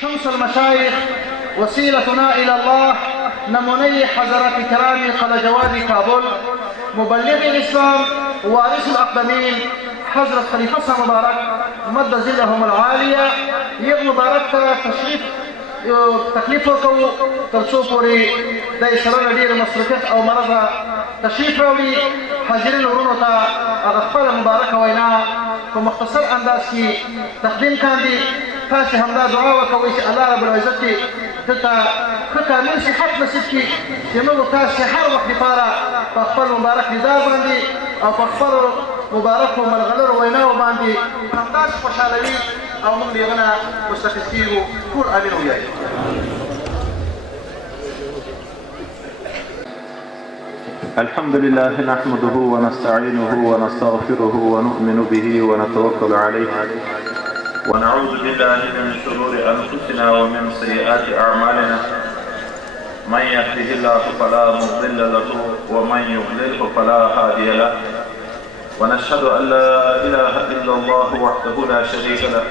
شمس المشايخ وسيلتنا إلى الله نموني حضرات كرامي خلجوادي كابل مبلغ الإسلام وارث الأقدمين حضرة خليفة مبارك مد ظلهم العالية يغ مبارك تشريف تکلیف وکړو تر څو پورې د اسره ډېر مصروفیت او مرضه تشریف راوړي حاضرینو وروڼو ته هغه خپله مبارکه وینا په مختصر انداز کې تقدیم کاندي تاسې همدا دعا وکوئ چې الله رب العزت دې دلته ښه کامل صحت نصیب کړي چې موږ تاسې هر وخت دپاره په خپل مبارک دیدار باندې او په خپلو مبارکو ملغلرو ویناو باندې همداسې خوشحالوي او موږ د هغه نه مستفید کېږو ټول امین ووایئ. الحمد لله نحمده ونستعينه ونستغفره ونؤمن به ونتوكل عليه ونعوذ بالله من شرور أنفسنا ومن سيئات أعمالنا من يهده الله فلا مضل له ومن يضلله فلا هادي له ونشهد أن لا إله إلا الله وحده لا شريك له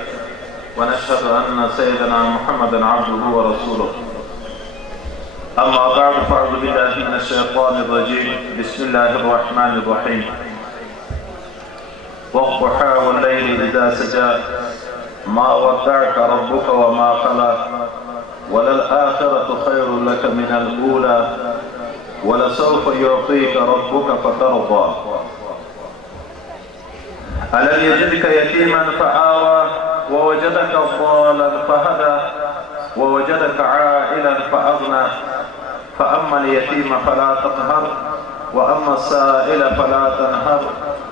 ونشهد أن سيدنا محمدا عبده ورسوله. أما بعد فأعوذ بالله من الشيطان الرجيم. بسم الله الرحمن الرحيم. والضحى والليل إذا سجى ما ودعك ربك وما قلى وللآخرة خير لك من الأولى ولسوف يعطيك ربك فترضى. ألم يجدك يتيما فآوى ووجدك ضالا فهدى ووجدك عائلا فأغنى فأما اليتيم فلا تقهر وأما السائل فلا تنهر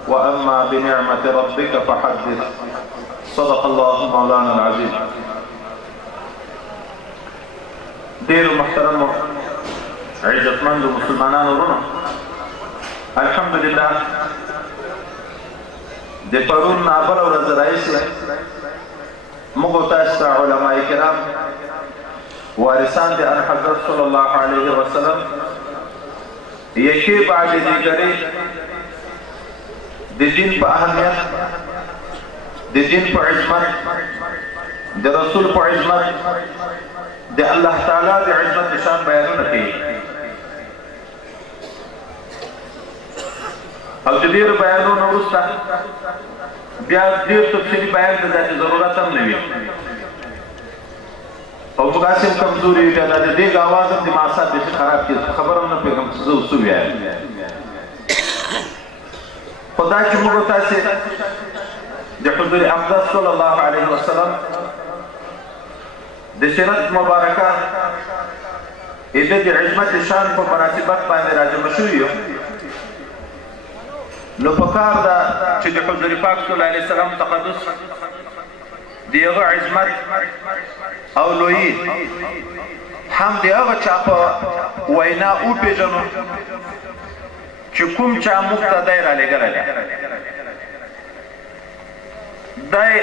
وأما بنعمة ربك فحدث. صدق الله مولانا العزيز. ډېر محترم عزتمند مسلمانانو وروڼو، الحمدلله د پرون نابله ورځ راهیسې موږ تاسو ته علماء کرام وارثان د حضرت صلی الله علیه وسلم یکی بعد دیگری د دین په اهمیت، د دین په عظمت، د رسول په عظمت، د الله تعالی د عظمت نشان بیانونه کوي او د ډېرو بیانونو وروسته بیا ډېر تفصیلي بیان ته داسې ضرورت هم نه وي او موږ هسې هم کمزوري یو، بیا دا د دېګ اواز هم دماغ سات بیخي خراب کړي، خبره هم نه پوهېږم چې زه اوس ووایم. خو دا چې موږ تاسې د حضور اقدس صلی الله علیه وسلم د سیرت مبارکه د د عظمت شان په مناسبت باندې راجمع شوي یو، نو پکار ده چې د حضور پاک صلی الله علیه وسلم تقدس د هغه عظمت او لویي هم د هغه چا په وینا وپېژنو چې کوم چا موږ ته دی رالېږلی دی. دی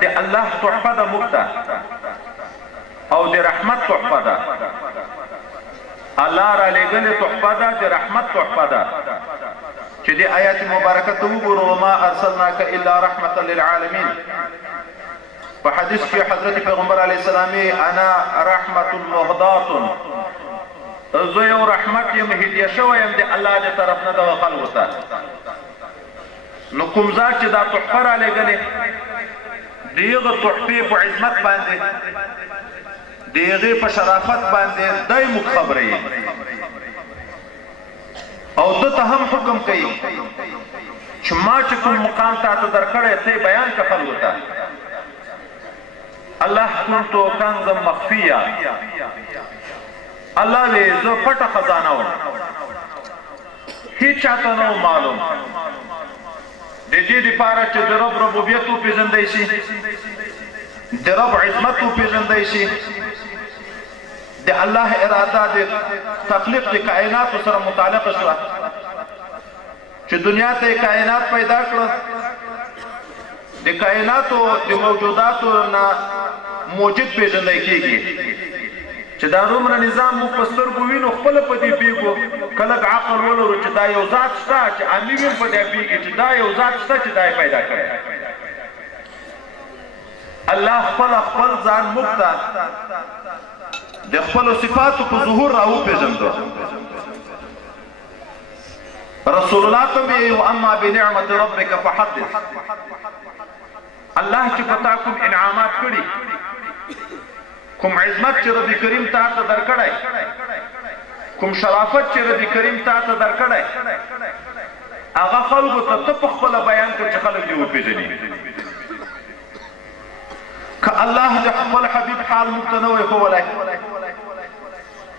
د الله تحفه ده موږ ته او د رحمت تحفه ده. الله رالېږلې تحفه ده، د رحمت تحفه ده چې د آیات مبارکه ته وګورو وما ارسلناک الا رحمة للعالمین. په حدیث کې حضرت پیغمبر علیه السلام انا رحمة مهداة، زه یو رحمت یم هدیه شوی یم د الله د طرف نه دغه خلکو ته. نو کوم ذات چې دا تحفه رالېږلې د هغه تحفې په عظمت باندې، د هغې په شرافت باندې دی موږ خبروي او ده ته هم حکم کوي چې ما چې کوم مقام تاته درکړی ته بیان که خلکو ته. الله كنت کنزا مخفیه، الله وی زه پټه خزانه وم، هیچ چاته نه و معلوم. د دې دپاره چې د رب ربوبیت وپېژندی شي، د رب عظمت وپېژندی شي، د الله اراده د تخلیق د کائناتو سره متعلقه شوه چې دنیا ته یې کائنات پیدا کړه. د کائناتو د موجوداتو نه موجود پېژندی کېږي چې دا دومره نظام موږ په سترګو وینو، خپله په دې پوهېږو. که لږ عقل ولرو چې دا یو ذات شته چې عامي ویم په دې پوهېږي چې دا یو ذات شته چې دا یې پیدا کړی. الله خپل ځان موږ ته د خپلو صفاتو په ظهور راوپېژندو. رسول الله ته وایي واما بنعمت ربک فحدث. الله چې په تا کوم انعامات کړي، کوم عظمت چې رب کریم تا ته درکړی، کوم شرافت چې رب کریم تا ته درکړی، هغه خلکو ته ته په خپله بیان کړه چې خلک دې وپېژني. که الله د خپل حبیب حال موږ ته نه وای ښوولی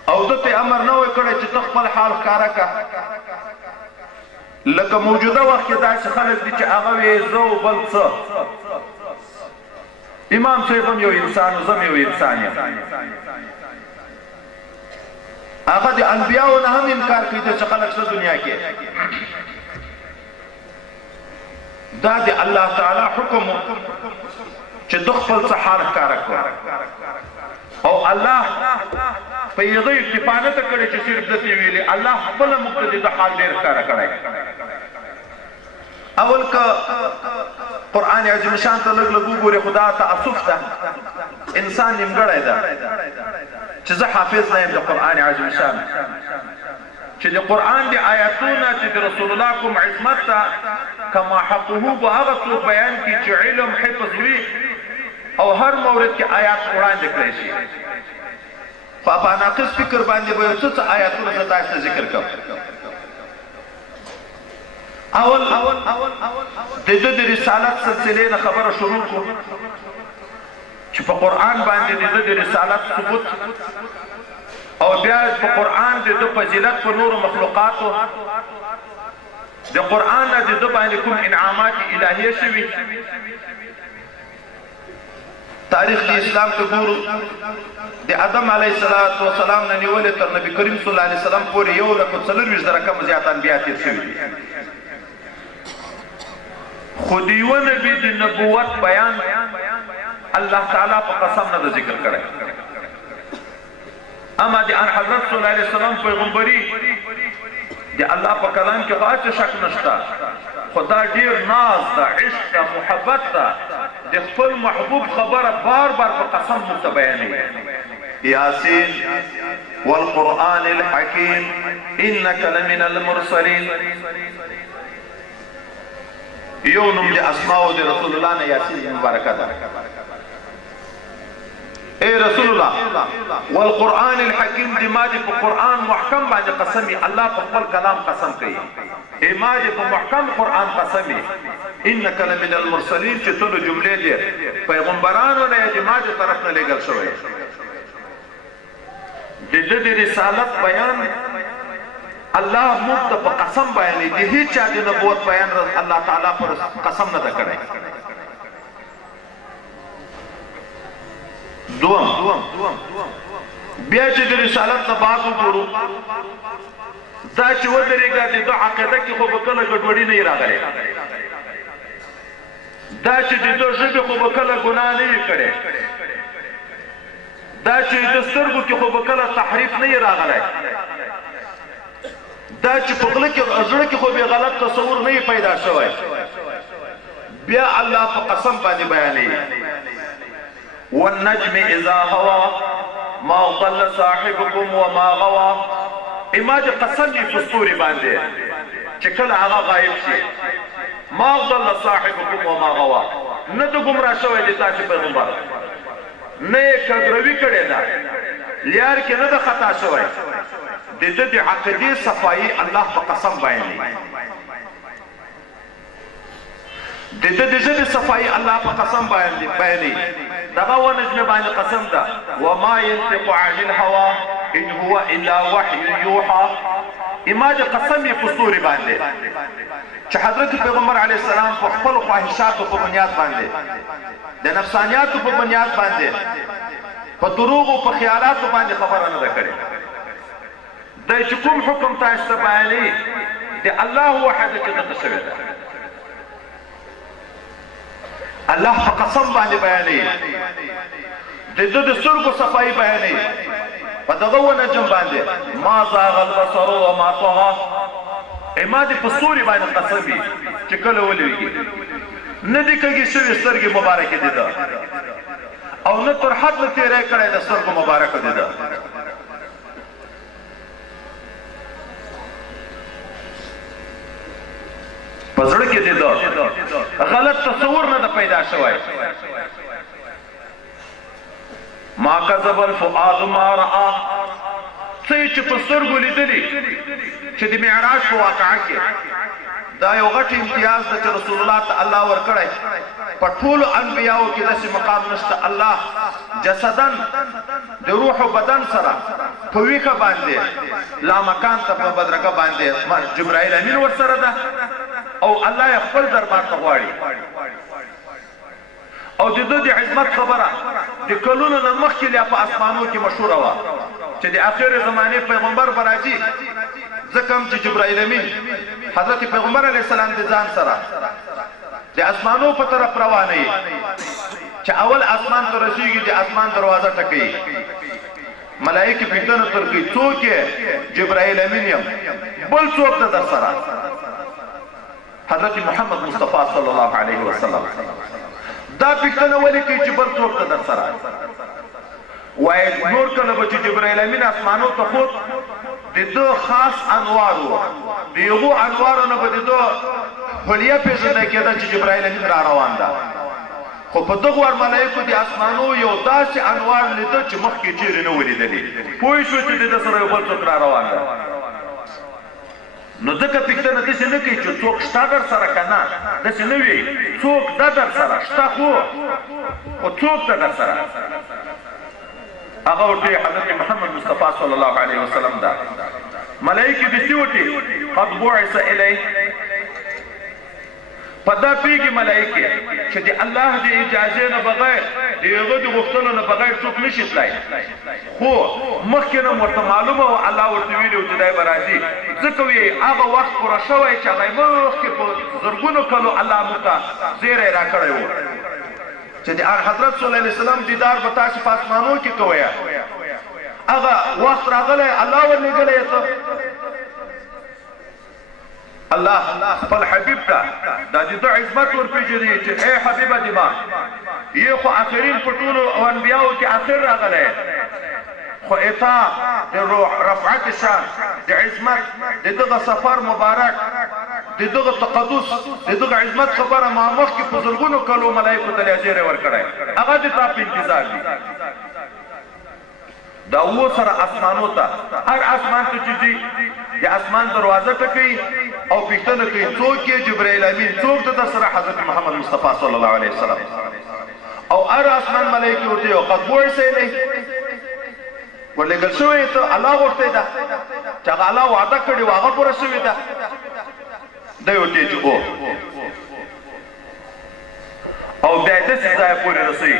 او ده ته امر نه وای کړی چې ته خپل حال ښکاره کړه، لکه موجوده وخت کې داسې خلک دي چې هغه وایي زه او بل څه. امام صاحب هم یو انسان و، زه هم یو انسان یم. هغه د انبیاو نه هم انکار کوي چې خلک څه دنیا کې. دا د الله تعالی حکم چې د خپل څه حال ښکاره کړو او الله په هغه اکتفا نه ده کړې چې صرف داسې ویلي، الله خپله موږ ته د حال ډېر ښکاره کړی. اول که قرآن عظیم شان ته لږ لږ وګورې خو دا تعصف ده، انسان نیمګړی ده چې زه حافظ نه یم د قرآن عظیم شان، چې د قرآن د آیاتونه چې د رسول الله کوم عظمت ته کما حقه به هغه څوک بیان کړي چې علم حفظ وي او هر مورد کې آیات وړاندې کړی شي. په ناقص فکر باندې به یو څه آیاتونه زه تاسو ته ذکر کوم. اول د ده د رسالت سلسلې نه خبره شروع کړو چې په قرآن باندې د ده د رسالت ثبوت او بیا په قرآن د ده فضیلت په نورو مخلوقاتو، د قرآن نه د ده باندې کوم انعامات الهیه شوي. تاریخ د اسلام ته ګورو، د آدم علیه السلام نه نیولې تر نبي کریم صلی الله علیه وسلم پورې 1,40,000 کم زیات انبیا تېر شوي دي. خو د یوه نبي د نبوت بیان الله تعالی په قسم نه ده ذکر کړی. اما د ان حضرت صلی الله علیه وسلم پیغمبري د الله په کلام کې خو هېڅ شک نشته، خو دا ډېر ناز ده، عشق ده، محبت ده. د خپل محبوب خبره بار بار په قسم موږ ته بیانوي. یاسین والقرآن الحکیم انک لمن المرسلین. یو نوم د اسماء د رسول الله نه یاسین مبارکه ده. اے رسول الله والقرآن الحکیم دی ما دی په قرآن محکم باندې قسمی. الله په خپل کلام قسم کوي، اے ما دی په محکم قرآن قسمی. انک لمن المرسلین چې ټولو جملې دي پیغمبرانو نه د ما دی طرف نه لېږل شوی. د ده د رسالت بیان الله موږ ته په قسم بیانوي، د هېچ چا د نبوت بیان الله تعالی پر قسم نه ده کړی. دوم بیا چې د رسالت نه بعد وګورو، دا چې ودرېږه د ده عقیده کې خو به کله ګډوډي نه وي راغلی، دا چې د ده ژبې خو به کله ګناه نه وي کړی، دا چې د سترګو کې خو به کله تحریف نه وي راغلی، دا چې په زړه کې خو به غلط تصور نه وي پیدا شوی. بیا الله په قسم باندې بیانوي والنجم اذا هوى ما ضل صاحبكم وما غوى. اما د قسم یې په ستوري باندې چې کله هغه غایب شي، ما ضل صاحبكم وما غوى، نه د ګمراه شوی دی تاسو پیغمبر، نه یې کدروي کړې ده، لیار کې نه ده خطا شوی. د ده د عقیدې صفایي الله په قسم بیانوي، د ده د ژبې صفایي الله په قسم بیانوي. دغه ونجم باندې قسم ده وما ينطق عن الهوى ان هو الا وحي يوحى. اما د قسم یې په ستوري باندې چې حضرت پیغمبر علیه السلام په خپلو خواهشاتو په بنیاد باندې، د نفسانیاتو په بنیاد باندې، په دروغو په خیالاتو باندې خبره نه ده کړې. دی چې کوم حکم تاسو ته بیانوي د الله وحده کې دغه شوی ده، الله په قسم باندې بیانوي. د ده د سترګو صفایي بیانوي په دغه ونجم باندې ما زاغ البصر وما طغى. اما دې په ستوري باندې قسم وي چې کله ولوېږي، نه دي کږې شوې سترګې مبارکې دي ده، او نه تر حد نه تیری کړی د سترګو مبارکو دي ده په زړه کې دې ده غلط تصور نه ده پیدا شوی ما کذب الفؤاد ما رأى څه چې په سترګو لیدلي چې د معراج په واقعه کې دا یو غټ امتیاز ده چې رسول الله ته الله ورکړی په ټولو انبیاو کې داسې مقام نشته الله جسدن د روح او بدن سره په ویښه باندې لامکان ته په بدرګه باندې جبرائیل امین ورسره ده او الله یې خپل دربار ته غواړي او د دې عظمت خبره د کلونو نه مخکې لا په اسمانو کې مشهوره وه چې د آخر زمانې پیغمبر به راځي ځکه هم چې جبرائیل امین حضرت پیغمبر علیه السلام د ځان سره د اسمانو په طرف روانه یي چې اول اسمان ته رسیږي د اسمان دروازه ټکوي ملائکې پوښتنه تر کوي څوک یې جبرائیل امین یم بل څوک ده در سره حضرت محمد مصطفی صلی الله علیه وسلم دا پوښتنه ولې کوي چې بل څوک ده در سره وایي نور کله به چې جبرائیل امین اسمانو ته خوت د ده خاص انوار وو د یغو انوارو نه به د ده حلیه پېژندل کېده چې جبرائیل امین را روان ده خو په دغه وار ملایکو د اسمانو یو داسې انوار لیده چې مخکې چیرې نه و لیدلي پوه شو چې د ده سره یو بل څوک را روان ده نو ځکه پوښتنه داسې نه کوي چې څوک شته در سره که نه داسې نه وي څوک ده در سره شته خو څوک ده در سره هغه ورته حضرت محمد مصطفی صلی الله علیه وسلم ده ملائکې داسې ورته قد بعث الیه په دا پیږي ملائکې چې د الله د اجازې نه بغیر د هغه د غوښتلو نه بغیر څوک نشي تللی خو مخکې نه ورته معلومه وه الله ورته ویلي و چې دی به راځي ځکه وایي هغه وخت پوره شوی چې هغه مخکې په زرګونو کلو الله موږ ته زیری راکړی و چې د حضرت صلی الله علیه وسلم دیدار به تاسې په اسمانو کې کوئ هغه وخت راغلی الله ورلېږلی ته الله خپل حبیب ته دا د ده عظمت ورپېژني چې ای حبیبه د ما یې خو آخرین په ټولو انبیاو کې آخر راغلی خو اطاع د رفعت شان د عظمت د دغه سفر مبارک د دغه تقدس د دغه عظمت خبره ما مخکې په زرګونو کلو ملایکو ته زیری ورکړی هغه د تا په انتظار دي دا اوه سره اسمانو ته هر اسمان ته چې ځي د اسمان دروازه ټکوي او پوښتنه کوي څوک یې جبرائیل امین څوک ده در سره حضرت محمد مصطفی صلی الله علیه وسلم او هر اسمان ملایکې ورته وایي قد بعث الیه ورلېږل شوی ته الله غوښتی ده چې هغه الله وعده کړې وه هغه پوره شوې ده دی ورته چې او او بیا داسې ځایه پورې رسوي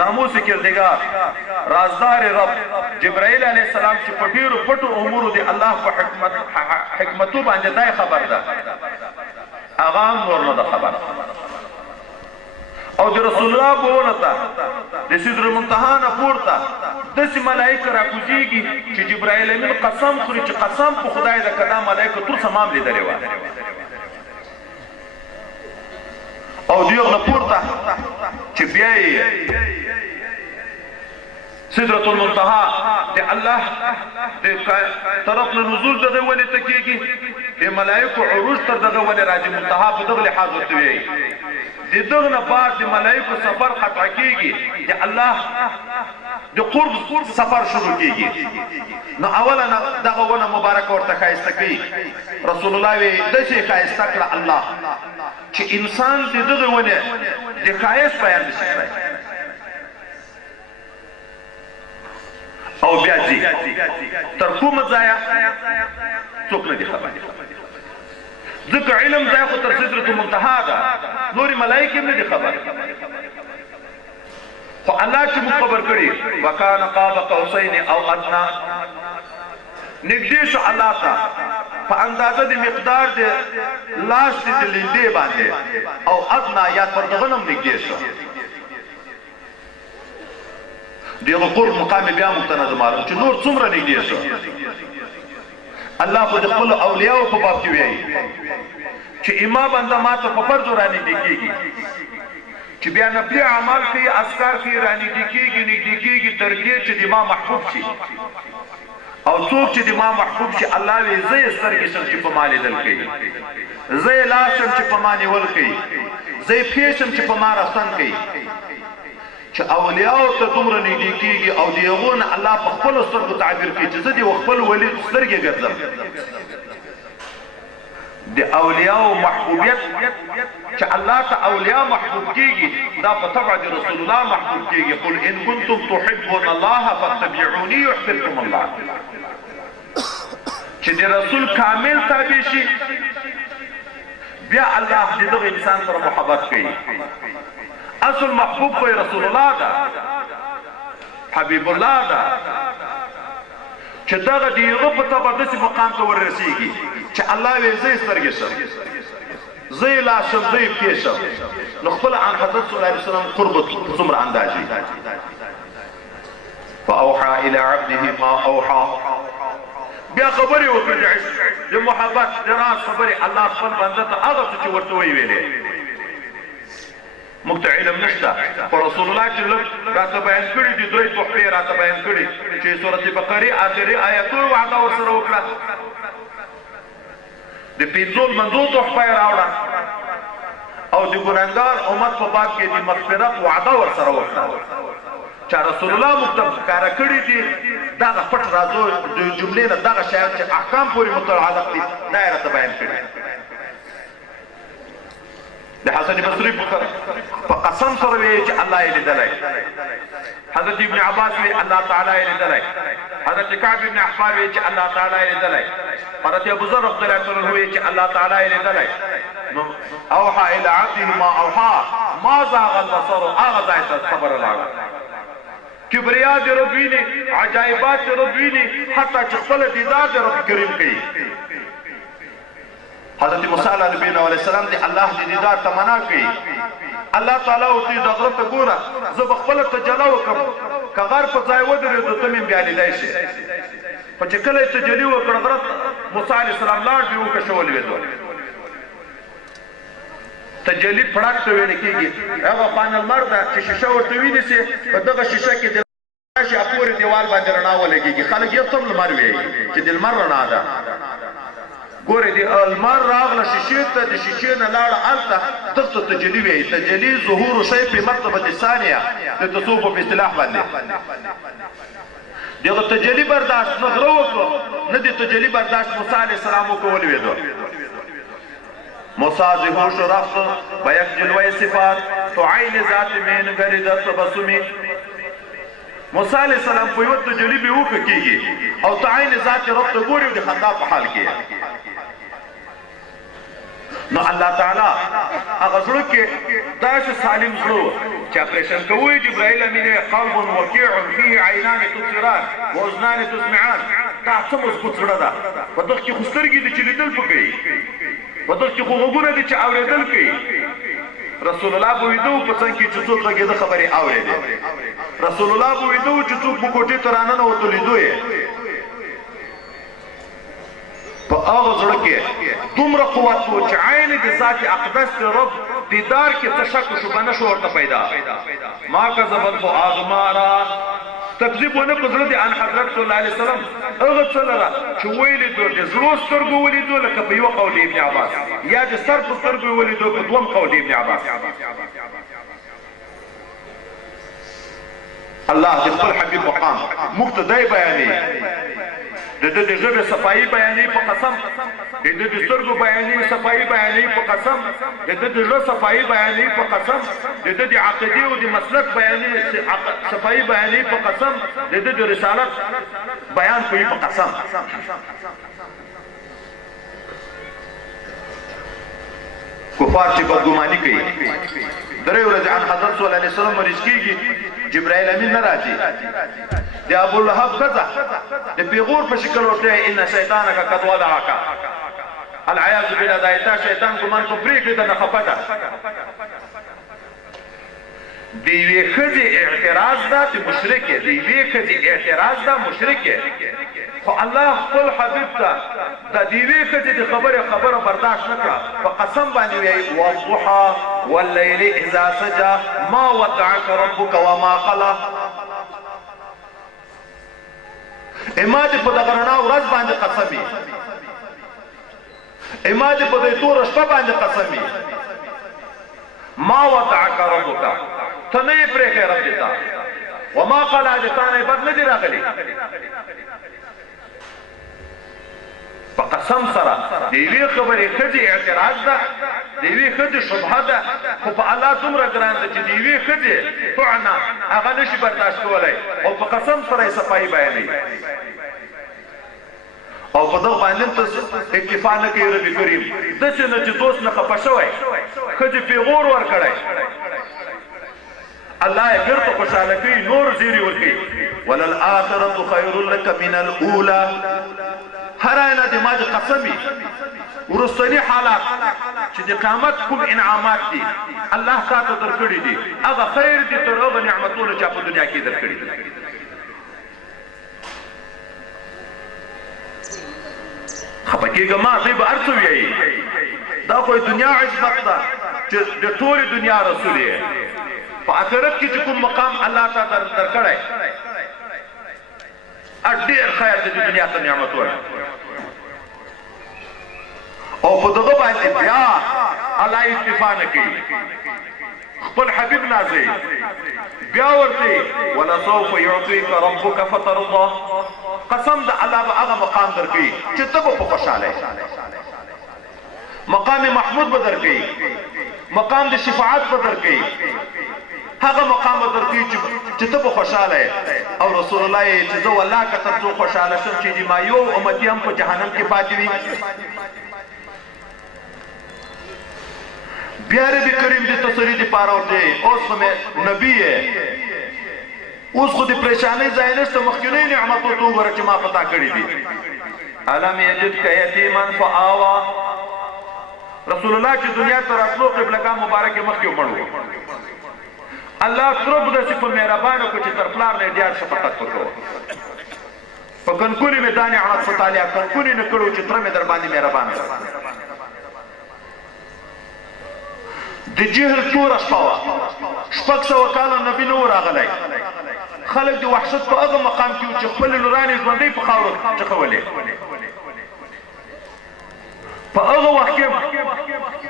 ناموس کردګار رازدار رب جبرائیل علیه السلام چې په ډېرو پټو امورو د الله په حکمتو باندې دا خبر ده هغه هم نور نه ده خبره او د رسول الله بونه ته د سدر المنتهی نه پورته داسې ملایکه راکوزېږي چې جبرائیل امین قسم خوري چې قسم په خدای ده که دا ملایکه تور سمام لیدلې وه او دیو نه پورته چې بیا یې سدرة المنتهی د الله د طرف نه نزول دغه ولې ته کېږي د ملایکو عروج تر دغه ولې راځي منتهی په دغه لحاظ ورته وایي د دغه نه بعد د ملایکو سفر قطع کېږي د الله د قرب سفر شروع کېږي نو اوله دغه ونه مبارکه ورته ښایسته کوي رسول الله وایي داسې ښایسته کړه الله چې انسان د دغه ونې د ښایست بیان نشي کړی او بیا ځي تر کومه ځایه څوک نه دي خبر ځکه علم ځای خو تر سدرة المنتهی ده نورې ملایکې هم نه دي خبر خو الله چې موږ خبر کړي وکانه قاب قوسین او ادنا نږدې شو الله ته په اندازه د مقدار د لاس د لیندې باندې او ادنا یا تر دغه هم نږدې شو دغه قرب مقام بیا موږ ته نه معلوم چې نور څومره نږدې شو الله خو د خپلو اولیاو په باب کې وایي چې اما بنده ما ته په فرضو رانږدې کېږي چې بیا نفلي اعمال کوي اذکار کوي رانږدې کېږي تر دې چې د ما محبوب شي او څوک چې د ما محبوب شي الله وی زه یې سترګې شم چې په ما لیدل کوي زه یې لاس شم چې په ما نیول کوي زه یې پښې شم چې په ما رفتن کوي چې اولیاءو ته دومره نږدې کېږي او د هغو نه الله په خپلو سترګو تعبیر کوي چې زه د خپل ولي سترګې ګرځم د اولیاءو محبوبیت چې الله ته اولیاء محبوب کېږي دا په طبع د رسول الله محبوب کېږي قل ان کنتم تحبون الله فاتبعوني يحببكم الله چې د رسول کامل تابع شي بیا الله د دغه انسان سره محبت کوي اصل محبوب کوئی رسول الله دا حبیب الله دا چې دغه د هغه په طبع داسې مقام ته وررسېږي چې الله وی زه یې سترګې شم زه یې لاس شم زه یې پښې شم نو خپله عن حضرت صلی الله علیه وسلم قرب څومره اندازې فاوحى الى عبده ما اوحى بیا خبرې وکړې د محبت د راز خبرې الله خپل بنده ته هغه څه چې ورته ویلې موږ ته علم نشته خو رسول الله چې لږ راته بیان کړي دي درې تحفې راته بیان کړي چې سورت بقرې آخري آیتونو وعده ورسره وکړه د پنځو لمانځو تحفه یې راوړه او د ګناهګار امت په باب کې د مغفرت وعده ورسره وکړه چې رسول الله موږ ته ښکاره کړي دي دغه پټ رازو د جملې نه دغه شیان چې احکام پورې متعلق دي دا یې راته بیان کړي د حسن بصري په قسم سره وی چې الله یې لیدلی حضرت ابن عباس وی الله تعالی یې لیدلی حضرت کعب ابن احبار وی چې الله تعالی یې لیدلی حضرت ابو ذر رضی الله عنه وی چې الله تعالی یې لیدلی اوحى الى عبده ما اوحى ما زاغ البصر هغه ځای ته خبره لاړه کبریا د رب ویني عجایبات د رب ویني حتی چې خپل دیدار د رب کریم کوي حضرت موسی علیه السلام دی الله د دیدار تمنا کوي الله تعالی او تی دغه ته ګوره زه بخپل تجلی وکم که غر په ځای ودرېدو ته مې بیا لیدای شي په چې کله تجلی وکړ غرت موسی علیه السلام لاړ دی وکښول وېدو تجلی پړک ته ویل کېږي هغه پانل مر ده چې شیشه ورته وینیسي په دغه شیشه کې د راشي پورې دیوال باندې رڼا ولګېږي خلک یو څوم لمر وایي چې د لمر رڼا ده ګورې د المار راغله شیشې ته د شیشې نه لاړه هلته دغه ته تجلي وایي تجلي ظهور شی په مرتبه ثانیه د تصوف په اصطلاح باندې دغه تجلي برداشت نه غره وکړو نه د تجلي برداشت موسی علیه السلام وکول وېدو موسی ظهور شو رفت بیک جلوه صفات تو عین ذات من گردت تبسمی موسی علیه السلام په یو تجلی به وکړي کېږي او ته عین ذات رب ته ګوري او د خندا په حال کې نو الله تعالی هغه زړه کې داسې سالم زړه چې اپریشن کوي جبرائیل امین قلب وقیع فيه عینان تبصران واذنان تسمعان دا څه مضبوط زړه ده په دغه کې خو سترګې دي چې لیدل پکوي په دغه کې خو غوږونه دي چې اورېدل کوي رسول الله به ویدو په څنګ کې چې څوک غږېده خبرې اورېدې رسول الله به ویدو چې څوک په کوټې ته راننوتو لیدو یې په هغه زړه کې دومره قوت و چې عین د ذات اقدس د رب دیدار کې څه شک و شبهه نه شو ورته پیدا ما کذب الفؤاد ما رأى تکذیب ونه په زړه د ان حضرت صلی الله علیه وسلم هغه څه لره چې ویلیدو د زړو سترګو ولیدو لکه په یو قول ابن عباس یا د سر په سترګو ولیدو په دوم قول ابن عباس الله د خپل حبیب مقام مقتدی بیانوي د د ژبې صفایي بیانوي په قسم د د سترګو بیانوي صفایي بیانوي په قسم د د زړه صفایي بیانوي په قسم د د عقیدې او د مسلک بیانوي صفایي بیانوي په قسم د د رسالت بیان کوي په قسم کفار چې بدګماني کوي درې ورځې عن حضرت صلی الله علیه وسلم مریض کېږي جبرائیل امین نه راځي د ابو لهب ښځه د پیغور په شکل ورته ان شیطانک قد وضعک العیاذ بالله دا ایتا شیطان ګمان کو پرېږدي ته نه خفه ده د یوې ښځې اعتراض ده چې مشرک یې د یوې ښځې اعتراض ده مشرک یې خو الله خپل حبیب ته د دیوې ښځې د خبره برداشت نه کړه په قسم باندې وایي والضحى واللیل اذا سجى ما ودعك ربك وما قلى اما دې په دغه رڼا ورځ باندې قسم وي اما دې په دې توره شپه باندې قسم وي ما ودعك ربك ته نه یې پرېښی رب دې ته وما قلى دې تا نه بد نه دي راغلي په قسم سره د یوې خبرې ښځې اعتراض ده د یوې ښځې شبهه ده خو په الله دومره ګران ده چې د یوې ښځې طعنه هغه نشي برداشت کولی او په قسم سره یې صفایي بیانوي او په دغه باندې ته اکتفا نه کوي رب کریم داسې نه چې دوست نه خفه شوی ښځې پیغور ورکړی الله یې ګرته خوشحاله کوي نور زیري ورکوي وللآخرة خیر لک من الاولى هر آینه د ما د قسمي ورستنی حالات چې د قیامت کوم انعامات دي الله تا ته درکړي دي هغه خیر دي تر هغه نعمتونو چې په دنیا کې درکړي دي خفه کېږه ما دوی به هر څه ویایي دا خو دنیا عزت ده چې د ټولې دنیا رسول یې په آخرت کې چې کوم مقام الله تا درکړی ډېر خیر دی د دنیا ته نعمتونه او په دغه باندې بیا الله اکتفا نه کوي خپل حبیب نازوي بیا ورته ولسوف يعطيك ربك فترضى قسم د الله به هغه مقام درکوي چې ته به په خوشحاله مقام محمود به درکوي مقام د شفاعت به درکوي هغه مقام درکوي چې ته به خوشحاله او رسول الله یې چې زه والله که تر څو خوشحاله شم چې ما یو امتي هم په جهنم کې پاتې وي بیا ربي کریم دې تسلي دپاره ورته اوس خو مې نبي یې اوس خو د پریشانۍ ځای نشته مخکینۍ نعمتو ته وګوره چې ما پتا کړي دي الم یجدک یتیما فآوی رسول الله چې دنیا ته راتلو قبلګاه مبارکې مخکې ومړو الله ترب داسې په مهربانه کو چې تر پلار نه ډېر شفقت وکړو په کنکونې مې دا نعمت په تالیا کنکونې نه کړو چې تره مې در باندې مهربانه د جهل توره شپه وه 600 کاله نبي نه و راغلی خلک د وحشت په هغه مقام کې و چې خپلې لورانې ژوندۍ په خاورو چخولې په هغه وخت کې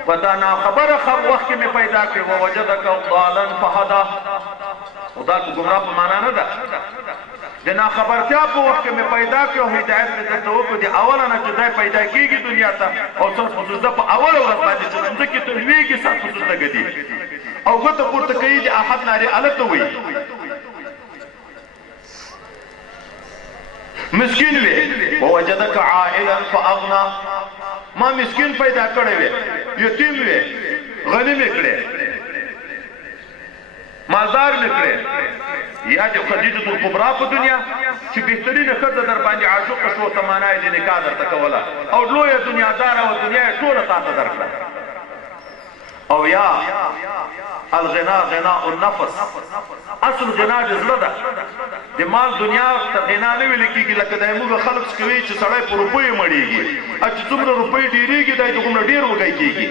په دا ناخبره وخت کې مې پیدا کړې ووجدک ضالا فهدا او دا ګمراه په معنا نه ده د ناخبرتیا په وخت کې مې پیدا کړې او هدایت مې درته وکړو د اوله نه چې دی پیدا کېږي دنیا ته او صرف سجده په اوله ورځ باندې چې ځمکې ته لوېږي صرف سجده ږدي او ګوته پورته کوي د احد نارې هلته وایي مسکین وی ووجدک عائلا فاغنا ما مسکین پیدا کړی وی یتیم وی غنی مې کړی مالدار مې کړی یا د خدیجه الکبرا په دنیا چې بهترینه ښځه در باندې عاشقه شو تمنا یې د نکاح درته کوله او لویه دنیاداره وه دنیا یې ټوله تا ته درکړه او یا الغنا غناء النفس اصل غنا د زړه ده د مال دنیا ته غنا نه ویل کېږي لکه د موږ خلک کوي چې سړی په روپیو مړېږي چې څومره روپۍ ډېرېږي دی دومره ډېر وږی کېږي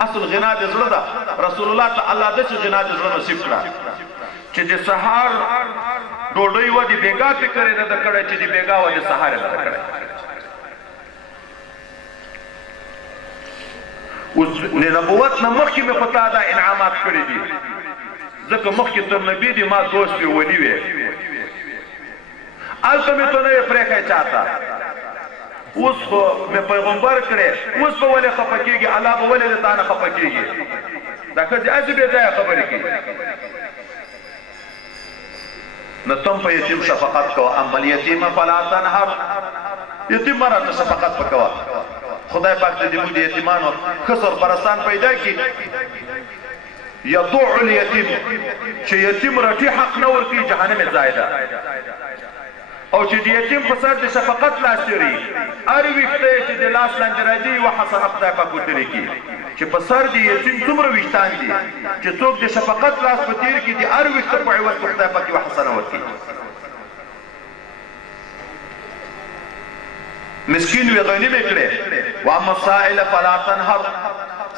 اصل غنا د زړه ده رسول الله ته الله داسې غنا د زړه نصیب کړه چې د سهار ډوډۍ وه د بېګا فکر یې نه ده کړی چې د بېګا وه د سهار یې نه ده کړی اوس د نبوت نه مخکې مې په تا دا انعامات کړي دي ځکه مخکې تر نبي دي ما دوست وي ولي وې هلته مې ته نه یې پرېښی چاته اوس خو مې پیغمبر کړی اوس به ولې خفه کېږي الله به ولې د تا نه خفه کېږي دا ښځې هسې بې ځایه خبرې کوي نه تم په یتیم شفقت کوه اما الیتیم فلا تنهر یتیم مه راته شفقت په کوه خدای پاک ته زموږ د یتیمانو ښه سرپرستان پیدا کړي یضع الیتیم چې یتیم رټي حق نه ورکوي جهنم یې ځای ده او چې د یتیم په سر د شفقت لاس تېري هر ویښته یې چې د لاس لاندې راځي یوه حسنه خدای پاک ورتېرې کړي چې په سر د یتیم څومره ویښتان دي چې څوک د شفقت لاس په تېر کړي د هر ویښته په عوض کې خدای پاک یوه حسنه ورکړي مسکین وی غنی بکړي واما السائل فلا تنهر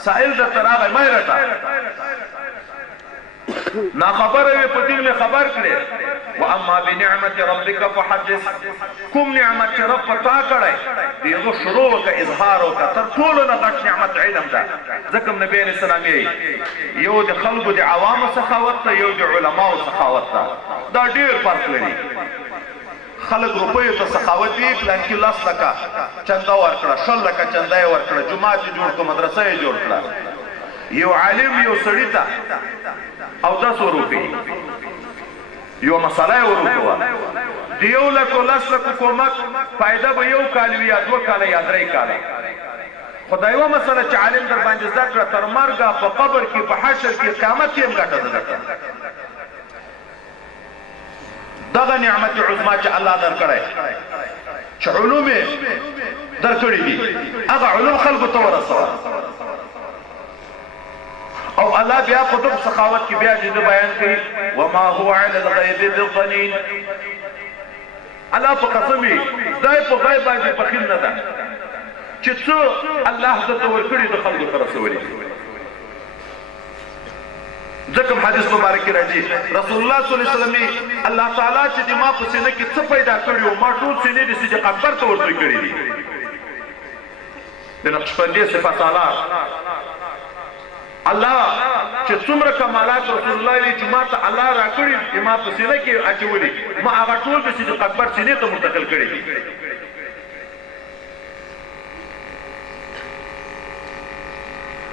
سائل د تراغه مې رټا نا خبره وي په دې خبر کړي واما بنعمت ربك فحدث کوم نعمت رب پتا کړي دغه شروع کا اظهار او تر ټولو نه غټ نعمت علم ده ځکه نبی عليه السلام یو د خلکو د عوامو سخاوت ته یو د علماو سخاوت ته دا ډیر فرق لري خلق روپیو ته سخاوت دی پلان کې لاس لکه چنده ورکړه شل لکه چنده یې ورکړه جومات یې جوړ کړه مدرسه یې جوړ کړه یو عالم یو سړي ته او 10 روپۍ یو مسله یې ورکوه د 1 لک 10 لک کومک فایده به یو کال وي یا 2 کاله یا 3 کاله خدای یوه مسله چې عالم در باندې زده کړه تر مرګه په قبر کې په حشر کې قیامت کې هم ګټه ده دغه نعمت عظما چې الله درکړی چې علوم درکړي دي هغه علوم خلکو ته ورسوه او الله بیا په دغه سخاوت کې بیا دې بیان کوي وما هو على الغیب بضنین الله په قسم دی په غیب باندې بخیل نه ده چې څو الله درته ورکړي د خلکو ته رسولي ځکه حدیث مبارک کې راځي رسول الله صلی الله علیه وسلم الله تعالی چې د ما په سینه کې څه پیدا کړی او ما ټول سینې د سجده اکبر ته ورته کړی دي د نقشبندي صفات الله چې څومره کمالات رسول الله چې ما ته الله راکړي ما په سینه کې اچولي ما هغه ټول د سجده اکبر سینې ته منتقل کړی دي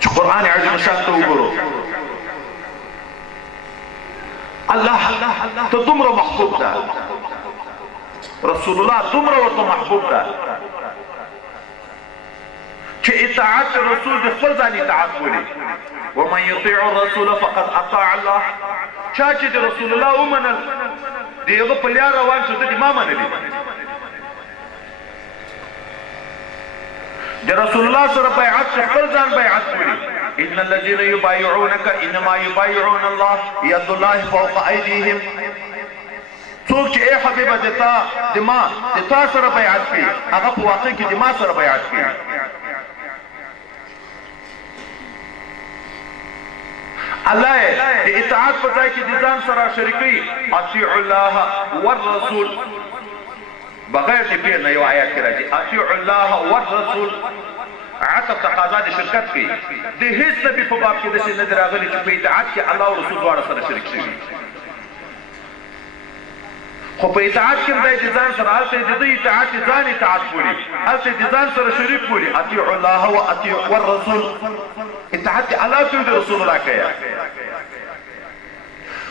چې قرآن عظیم شان ته وګورو الله ته دومره محبوب ده رسول الله دومره ورته محبوب ده چې اطاعت رسول د خپل ځان اطاعت بولي ومن يطيع الرسول فقد اطاع الله چا چې د رسول الله ومنل د هغه په لار روان شو د ما منلي د رسول الله سره بیعت خپل ځان بیعت بولي ان الذين يبايعونك انما يبايعون الله يد الله فوق ايديهم څوک چې اے حبیبه د تا سره بیعت کوي هغه په واقع کې د ما سره بیعت کوي الله د اطاعت په ځای کې د ځان سره شریکي اطیع الله والرسول بغیر د پیر نه یو آیات کې راځي اطیع الله والرسول عطف تقاضا د شرکت کوي د هیڅ نبي په باب کې د څه نه راغلي چې په اطاعت کې الله او رسول دواړه سره شریک شي خو په اطاعت کې باید ځان سره هلته د دې اطاعت ځان اطاعت بولي هلته د ځان سره شریک بولي اطیع الله واطیع والرسول اطاعت الله کوي د رسول الله کوي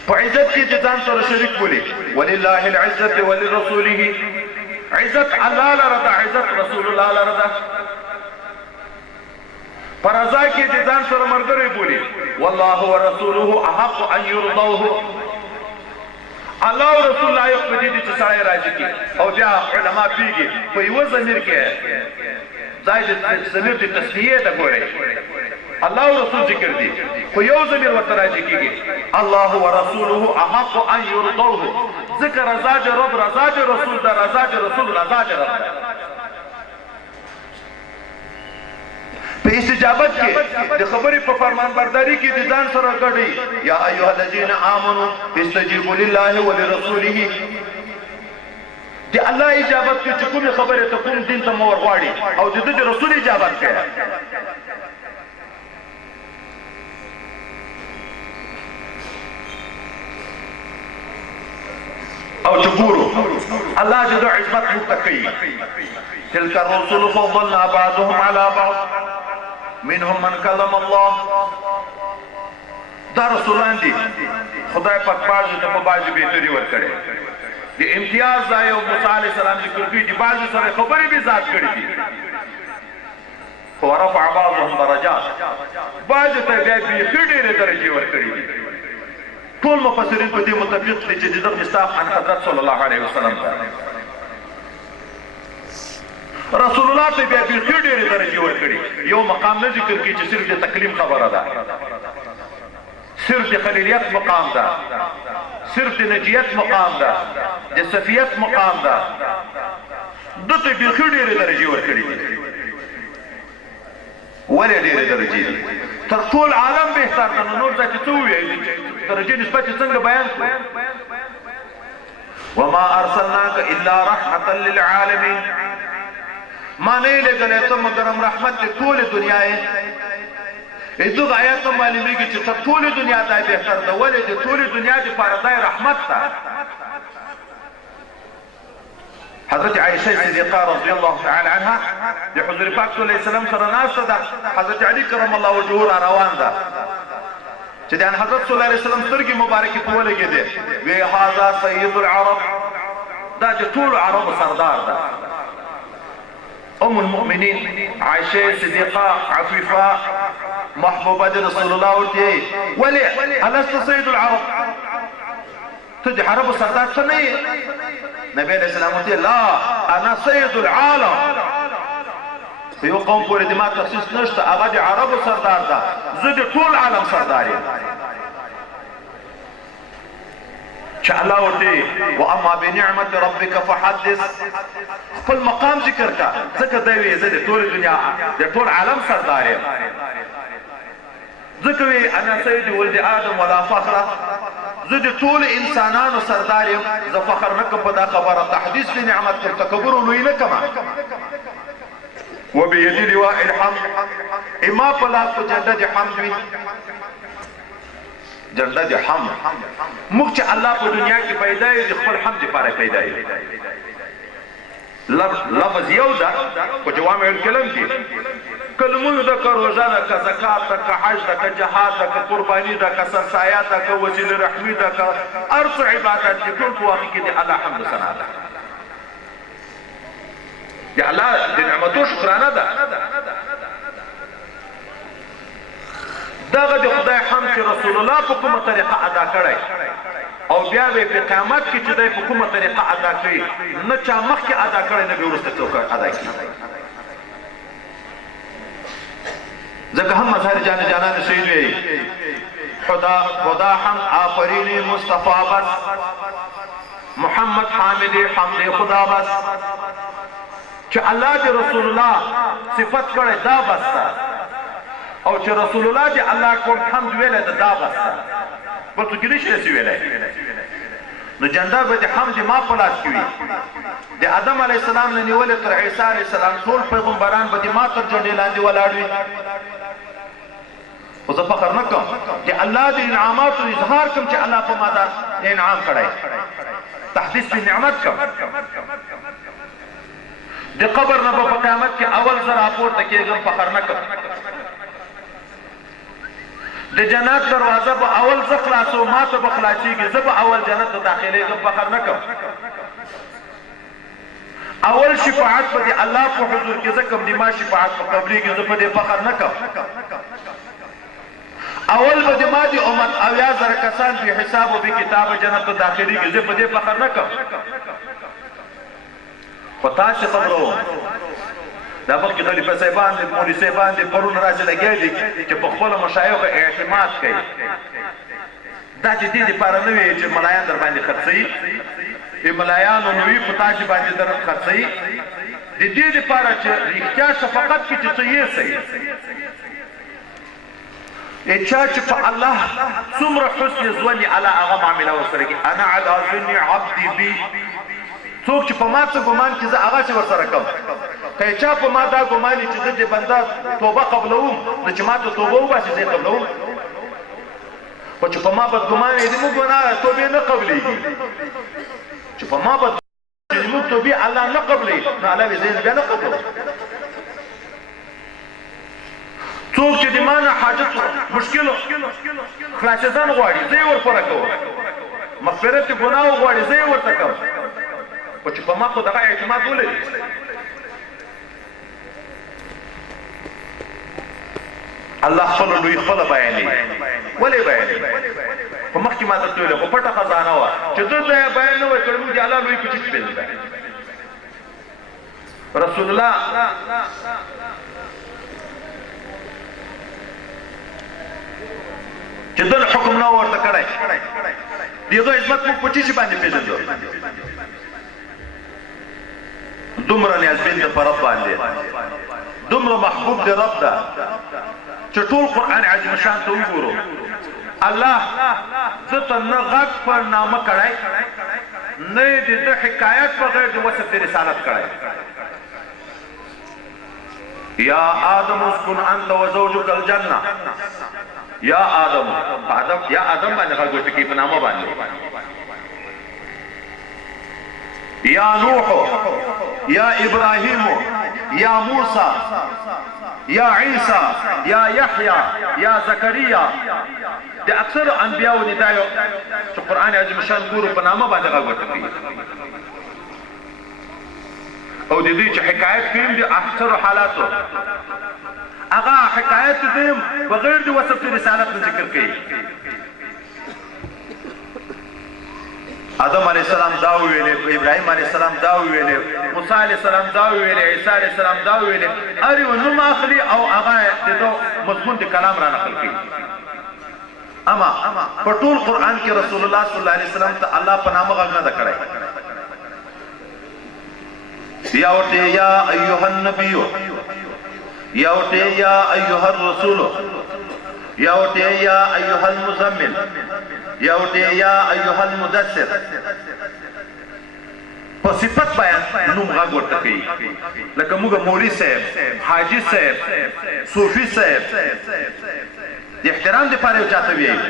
په عزت کې د ځان سره شریک بولي ولله العزه ولرسوله عزت الله لره ده عزت رسول الله لره ده فرضا کې د ځان سره مرګري بولي والله ورسوله احق ان يرضوه الله او رسول الله یو په دې چې سړی راځي کې او بیا علما پیږي په یو ضمیر کې ځای د ضمیر د تسنیه ده ګوري الله او رسول ذکر دي خو یو ضمیر ورته راځي کېږي الله ورسوله احق ان يرضوه ذکر رضا د رب رضا د رسول ده رضا د رسول رضا د رب په استجابت کې د خبرې په فرمان برداري کې د ځان سره ګډي یا ایها الذين امنوا استجیبوا لله ولرسوله د الله اجابت کې چې کومه خبره ته کوم دین ته مور غواړي او د رسول اجابت کوي او چګورو الله جل عزت متقي تلك الرسل فضلنا بعضهم على بعض منهم من كلم الله دا رسولان دي خدای پاک بعضو ته په بعضو بهتري ورکړي د امتیاز ځای او موسی علیه السلام ذکر کوي چې بعضو سره خبرې به ذات کړي دي ورفع بعضهم درجات بعضو ته بیا ډېرې درجې ورکړي دي ټول مفسرین په دې متفق دي چې د مصداق عن حضرت صلی الله علیه وسلم رسول الله ته بیا ډېرې درجې ورکړي یو مقام نه ذکر کوي چې صرف د تکلیم خبره ده صرف د خلیلیت مقام ده صرف د نجیت مقام ده د صفیت مقام ده دته بیخي ډېرې درجې ورکړي دي. ولې ډېرې درجې دي؟ تر ټول عالم بهتر ده. نو نور ځای چې څه ووایي درجې نسبت یې څنګه بیان کړو؟ وما ارسلناک الا رحمة للعالمین، ما نه یې لېږلی ته مګر رحمت د ټولې دنیا یې. دغه آیات هم معلومېږي چې تر ټولې دنیا دا بهتر ده. ولې د ټولې دنیا دپاره دا رحمت ده. حضرت عائشة صدیقه رضی الله تعالی عنها د حضور پاک صلی الله علیه وسلم سره ناسته ده. حضرت علي کرم الله وجهه را روان ده چې د حضرت صلی الله علیه وسلم سترګې مبارکې په ولګېدې. وی هذا سید العرب، دا د ټولو عربو سردار ده. ام المؤمنین عائشه صدیقه عفیفه محبوبه د رسول الله ورته ولې الست سید العرب، ته د عربو سردار څه نه یې؟ نبی علیہ السلام ورته لا انا سید العالم، په یو قوم پورې د ما تخصیص نشته، هغه د عربو سردار ده، زه د ټول عالم سردار یم. چې الله ورته واما بنعمت ربک فحدث، خپل مقام ذکر کا، ځکه دی وی زه د ټول دنیا د ټول عالم سردار یم. ځکه وی انا سید ولد آدم ولا فخر، زه د ټول انسانانو سردار یم، زه فخر نه کوم په دا خبره، تحدیث د نعمت کوم، تکبر لوی نه کوم. وبيدي لواء الحمد، اما په لاس په جنډه د حمد وي، جنډه د حمد. موږ چې الله په دنیا کې پیدا یو د خپل حمد لپاره پیدا یو. لفظ یو ده په جوامع الکلم کې، کلمونه ده، که روزه ده، که زکات ده، که حج ده، که جهاد ده، که قرباني ده، که سرسایه ده، که وسیله رحمي ده، که هر څه عبادت دي، ټول په واقع کې د الله حمد ثنا ده، د الله د نعمتو شکرانه ده. دغه د خدای حمد چې رسول الله په کومه طریقه ادا کړی او بیا به په قیامت کې چې دی په کومه طریقه ادا کوي، نه چا مخکې ادا کړی نه به وروسته څوک ادا کوي. ځکه هم مظهر جان جانان شهید وی خدا حمد آفرینی مصطفی بس، محمد حامد حمد خدا بس. چې الله د رسول الله صفت کړی دا بس ده، او چې رسول الله د الله کوم حمد ویلی ده دا بس ده، بل څوک یې نشي ویلی. نو جنډه به د حمد ما په لاس کې وي. د آدم علیه السلام نه نیولې تر عیسی علیه السلام ټول پیغمبران به د ما تر جنډې لاندې ولاړ وي. خو زه فخر نه کوم، د الله د انعاماتو اظهار کوم چې الله په ما دا انعام کړی، تحدیث د نعمت کوم. د قبر نه به په قیامت کې اول زه راپورته کېږم، فخر نه کوم. د جنت دروازه به اول زه خلاصوم، ما ته به خلاصېږي، زه به اول جنت ته داخلېږم، فخر نه کوم. اول شفاعت به د الله په حضور کې زه کوم، د ما شفاعت په قبرېږي، زه په دې فخر نه کوم. اول به د ما د امت 80,000 کسان بې حساب و بې کتابه جنت ته داخلېږي، زه په دې فخر نه کوم. خو تاسې خبروم، دا مخکې خلیفه صاحبان دي، مولي صاحبان دي، پرون راسې لګیا دي چې په خپلو مشایخو اعتماد کوي. دا چې دې دپاره نه وي چې ملایان در باندې خرڅوي، د ملایانو نه وي په تاسې باندې در خرڅوي، د دې دپاره چې رښتیا شفقت کې چې څه یېسئ. چا چې په الله څومره حسن ظني الله هغه معامله ورسره کوي. انا علی ظن عبدي بي، څوک چې په ما څه ګمان کې زه هغه څه ورسره کوم. که چا په ما دا ګمان چې زه د بنده توبه قبلوم، نو چې ما ته توبه وباسي زه یې قبلوم. خو چې په ما بدګمان یې زموږ ګناه توبې نه قبلېږي، چې په ما بد زموږ توبې الله نه قبلوي، نو الله به زه بیا نه قبلوم. څوک چې د ما نه حاجت مشکل خلاصېدن غواړي، زه یې ورپوره کوم. مغفرت د ګناهو غواړي، زه یې ورته کوم. خو چې په ما خو دغه اعتماد ولري. الله خپل لوی خپله بیانوي. ولې بیانوي؟ په مخکې ما درته ویلې، خو پټه خزانه وه چې دلته یې بیان نه وی کړی، موږ د الله لوی په چیز پېژنده. رسول الله چې دل حکم نه ورته کړی، د هغه عظمت موږ په چی باندې پېژندو. دومره نیازبین د په رب باندې دومره محبوب د رب ده چې ټول قرآن عظیم شان ته وګورو الله ځته نه غږ پر نامه کړی نه یې د حکایت بغیر د وصف د رسالت کړی یا آدم اسکن انت وزوجک الجنه یا آدم باندې غږ وټکی په نامه باندې یا نوح یا ابراهیم یا موسی یا عیسی یا یحیی یا زکریا د اکثر انبیاء و ندایو چې قرآن عظیم شان ګورو په نامه باندې غږ وټکی او د دې چې حکایت کوي د اکثر حالاتو هغه حکایت دې بغیر د وصف د رسالت نه ذکر کوي آدم علیہ السلام دا ویلې ابراهیم علیہ السلام دا ویلې موسی علیہ السلام دا ویلې عیسی علیہ السلام دا ویلې اری نو ماخلي او هغه د مضمون د کلام را نقل کوي اما په ټول قرآن کې رسول الله صلی الله علیه وسلم ته الله په نامه غږ نه کړی یا ورته یا ایها النبی یا ورته یا ایها الرسول یا ورته یا ایها المزمل یا ورته یا ایها المدثر په صفت بیان نوم غږ ورته کوي لکه موږ مولوی صاحب حاجی صاحب صوفي صاحب د احترام دپاره یو چاته ویل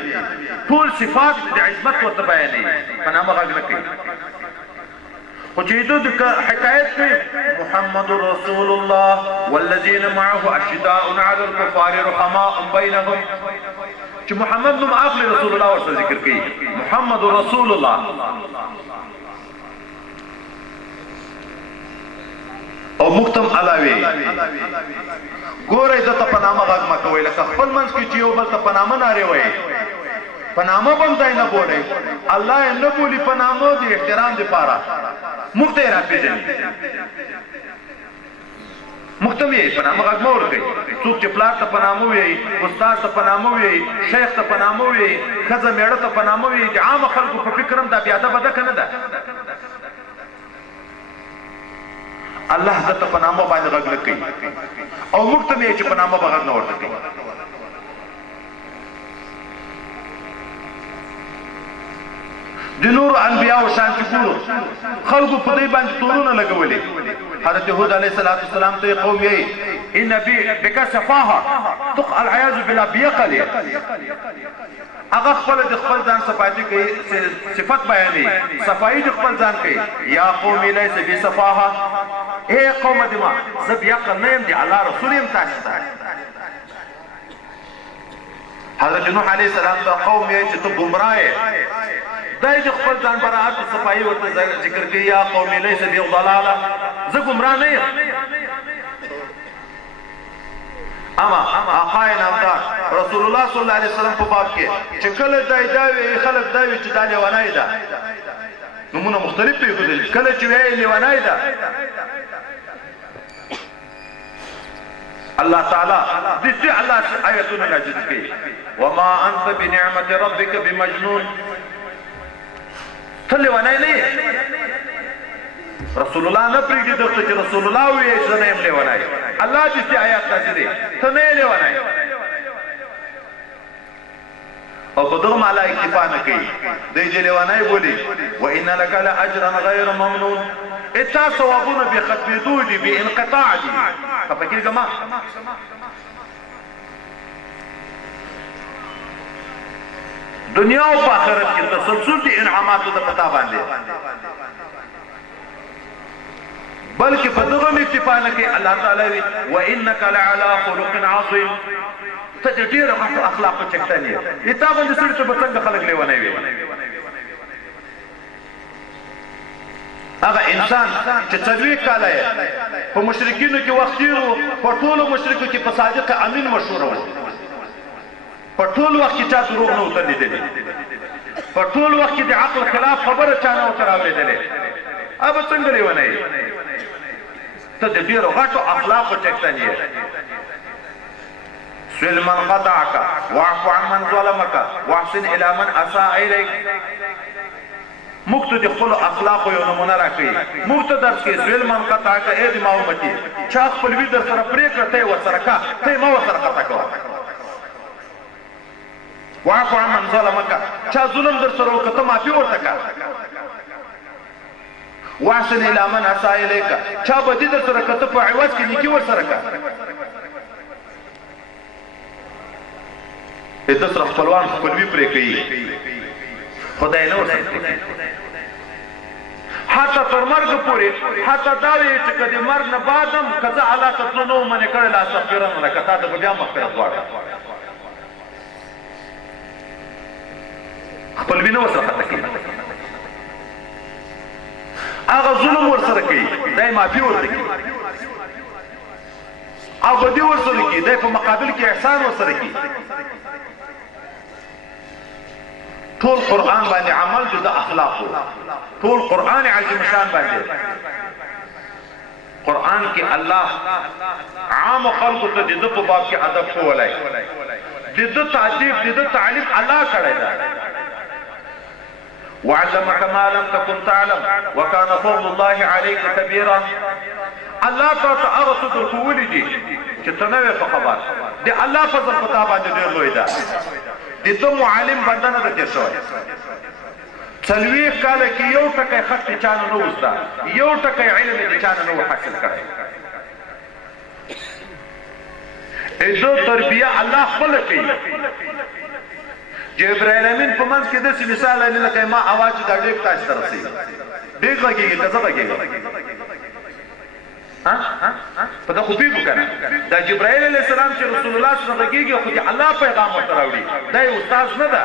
ټول صفات د عظمت ورته بیانوي په نامه غږ نه کوي خو چې د حکایت کوي محمد رسول الله والذین معه اشداء علی الکفار رحماء بینهم چې محمد نوم اخلي رسول الله ورته ذکر کوي محمد رسول الله او مختم علاوه ګورئ دته په نامه غږ مه کوئ لکه خپل منځ کې چې یو بل ته په نامه نارې وایي په نامه به هم ځای نه بولئ الله یې نه بولي په نامه د احترام دپاره موږ ته یې راپېژني موږ ته یې په نامه غږ مه ورکوئ څوک چې پلار ته په نامه وایي استاد ته په نامه وایي شیخ ته په نامه وایي ښځه مېړه ته په نامه وایي د عامه خلکو په فکر هم دا بېادبه ده که نه ده الله دته په نامه باندې غږ نه کوي او موږ ته یې چې په نامه به غږ نه ورته کوي د نورو انبیاءو شان چې ګورو خلکو په دې باندې تورونه لګولي حضرت هود علیه السلام ته قوم یې ان بک سفاهه تق العیاذ بالله بیقل هغه خپل د خپل ځان صفاتی کوي صفت بیانوي صفائی د خپل ځان کوي یا قوم لیس بسفاهه اے قوم دما زه بیقل نه یم د الله رسول یم تاسو ته حضرت نوح علیه السلام ته قوم یې چې ته ګمراه یې دای د خپل ځان براعت صفائی ورته ذکر کوي یا قوم لیس بضلاله زه ګمراه نه یم اما آقای نامدار رسول الله صلی الله علیه وسلم په باب کې چې کله دای دا وی خلک دا وی چې دا لیونای ده نمونه مختلف پیښودل کله چې وی لیونای ده الله تعالی دې الله آیتونه نازل کړي وما انت بنعمت ربك بمجنون ته لیونای نه رسول الله نه پرېږدي درته چې رسول الله وایي زه نه یم لیونی الله دې آیات نازلې ته نه یې لیونی او په دغه معنا اکتفا نه کوي دی چې لیونی بولي وان لک لاجرا غیر ممنون اتا ثوابونه بې ختمېدو دي بې انقطاع دي خفه کېږه ما دنیا او په آخرت کې تسلسل دي انعاماتو د پتا باندې بلکې په دغه اکتفا نه کوي الله تعالی وي وانک لعلى خلق عظیم ته ډېر غوښه اخلاق چکتنی اته باندې سړي ته څنګه خلک لیونی وي هغه انسان چې څلوي کاله په مشرکینو کې وخت تیرو په ټولو مشرکو کې په صادق امین مشهور و په ټول وخت کې چا دروغ نه وته لیدلی په ټول وخت کې د عقل خلاف خبره چا نه وته راوړېدلې اب څنګه لیونی ته د ډېرو غټو اخلاقو څښتن یې سل من قطعك، واعف عن من ظلمك، واحسن إلى من أساء إليك. موږ ته د خپلو اخلاقو یو نمونه راکوي موږ ته درس کوي سویل من قطع که ای د ما امتي چا خپلوي در سره پرېکړه ته یې ورسره کا ته یې مه ورسره قطع کوه واعفو عمن ظلمک چا ظلم در سره وکړه ته معافي ورته که واحسن الی من اساء الیک چا بدي در سره کته په عوض کې نیکي ورسره کا د سره خپلوان خپلوي پرې کوي خدای نه ورسره حتی تر مرګ پورې حتی دا وایي چې که د مرګ نه بعد هم که زه الله ته تلو نه وم منې کړی لاستغفرن لکه تا ته به بیا مغفرت غواړم خپلوي نه ورسره خطه کوي هغه ظلم ورسره کوي دی معافي ورته کوي او بدي ورسره کوي دی په مقابل کې احسان ورسره کوي ټول قرآن باندې عمل د اخلاقو ټول قرآن عظیم شان باندې قرآن کې الله عام خلقو ته د ده په باب کې ادب ښوولی د ده تعذیب د ده تعلیم الله کړی ده وعلمك ما لم تكن تعلم وكان فضل الله عليك كبيرا الله تعالی هغه څه درښولي دي چې ته نه وې په خبر د الله فضل په تا باندې ډېر لوی ده د ده معلم بنده نه ده تېر شوی 40 کاله کې یو ټکی خط د چا نه نه وزده یو ټکی علم یې د چا نه نه و حاصل کړی د تربیه الله خپله کوي جبرائیل امین په منځ کې داسې مثال دی لکه ما اواز دا ډېک تاسو ته رسېږي ډېک غږېږي که زه غږېږم په دا خو پوهېږو که نه دا جبرائیل علیه السلام چې رسول الله سره غږېږي خو د الله پیغام ورته راوړي دا یې استاز نه ده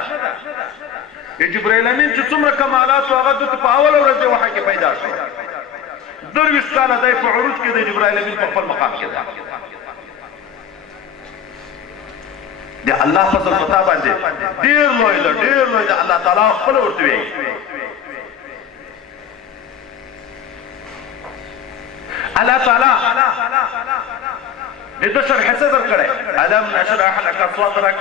د جبرائیل امین چې څومره کمالات و هغه دته په اوله ورځ د وحی کې پیدا شو 23 کاله دی په عروج کې د جبرائیل امین په خپل مقام کې ده د الله فضل په تا باندې ډېر لوی ده ډېر لوی ده الله تعالی خپله ورته وایي الله تعالی د ده شرح صدر کړی الم نشرح لك صدرك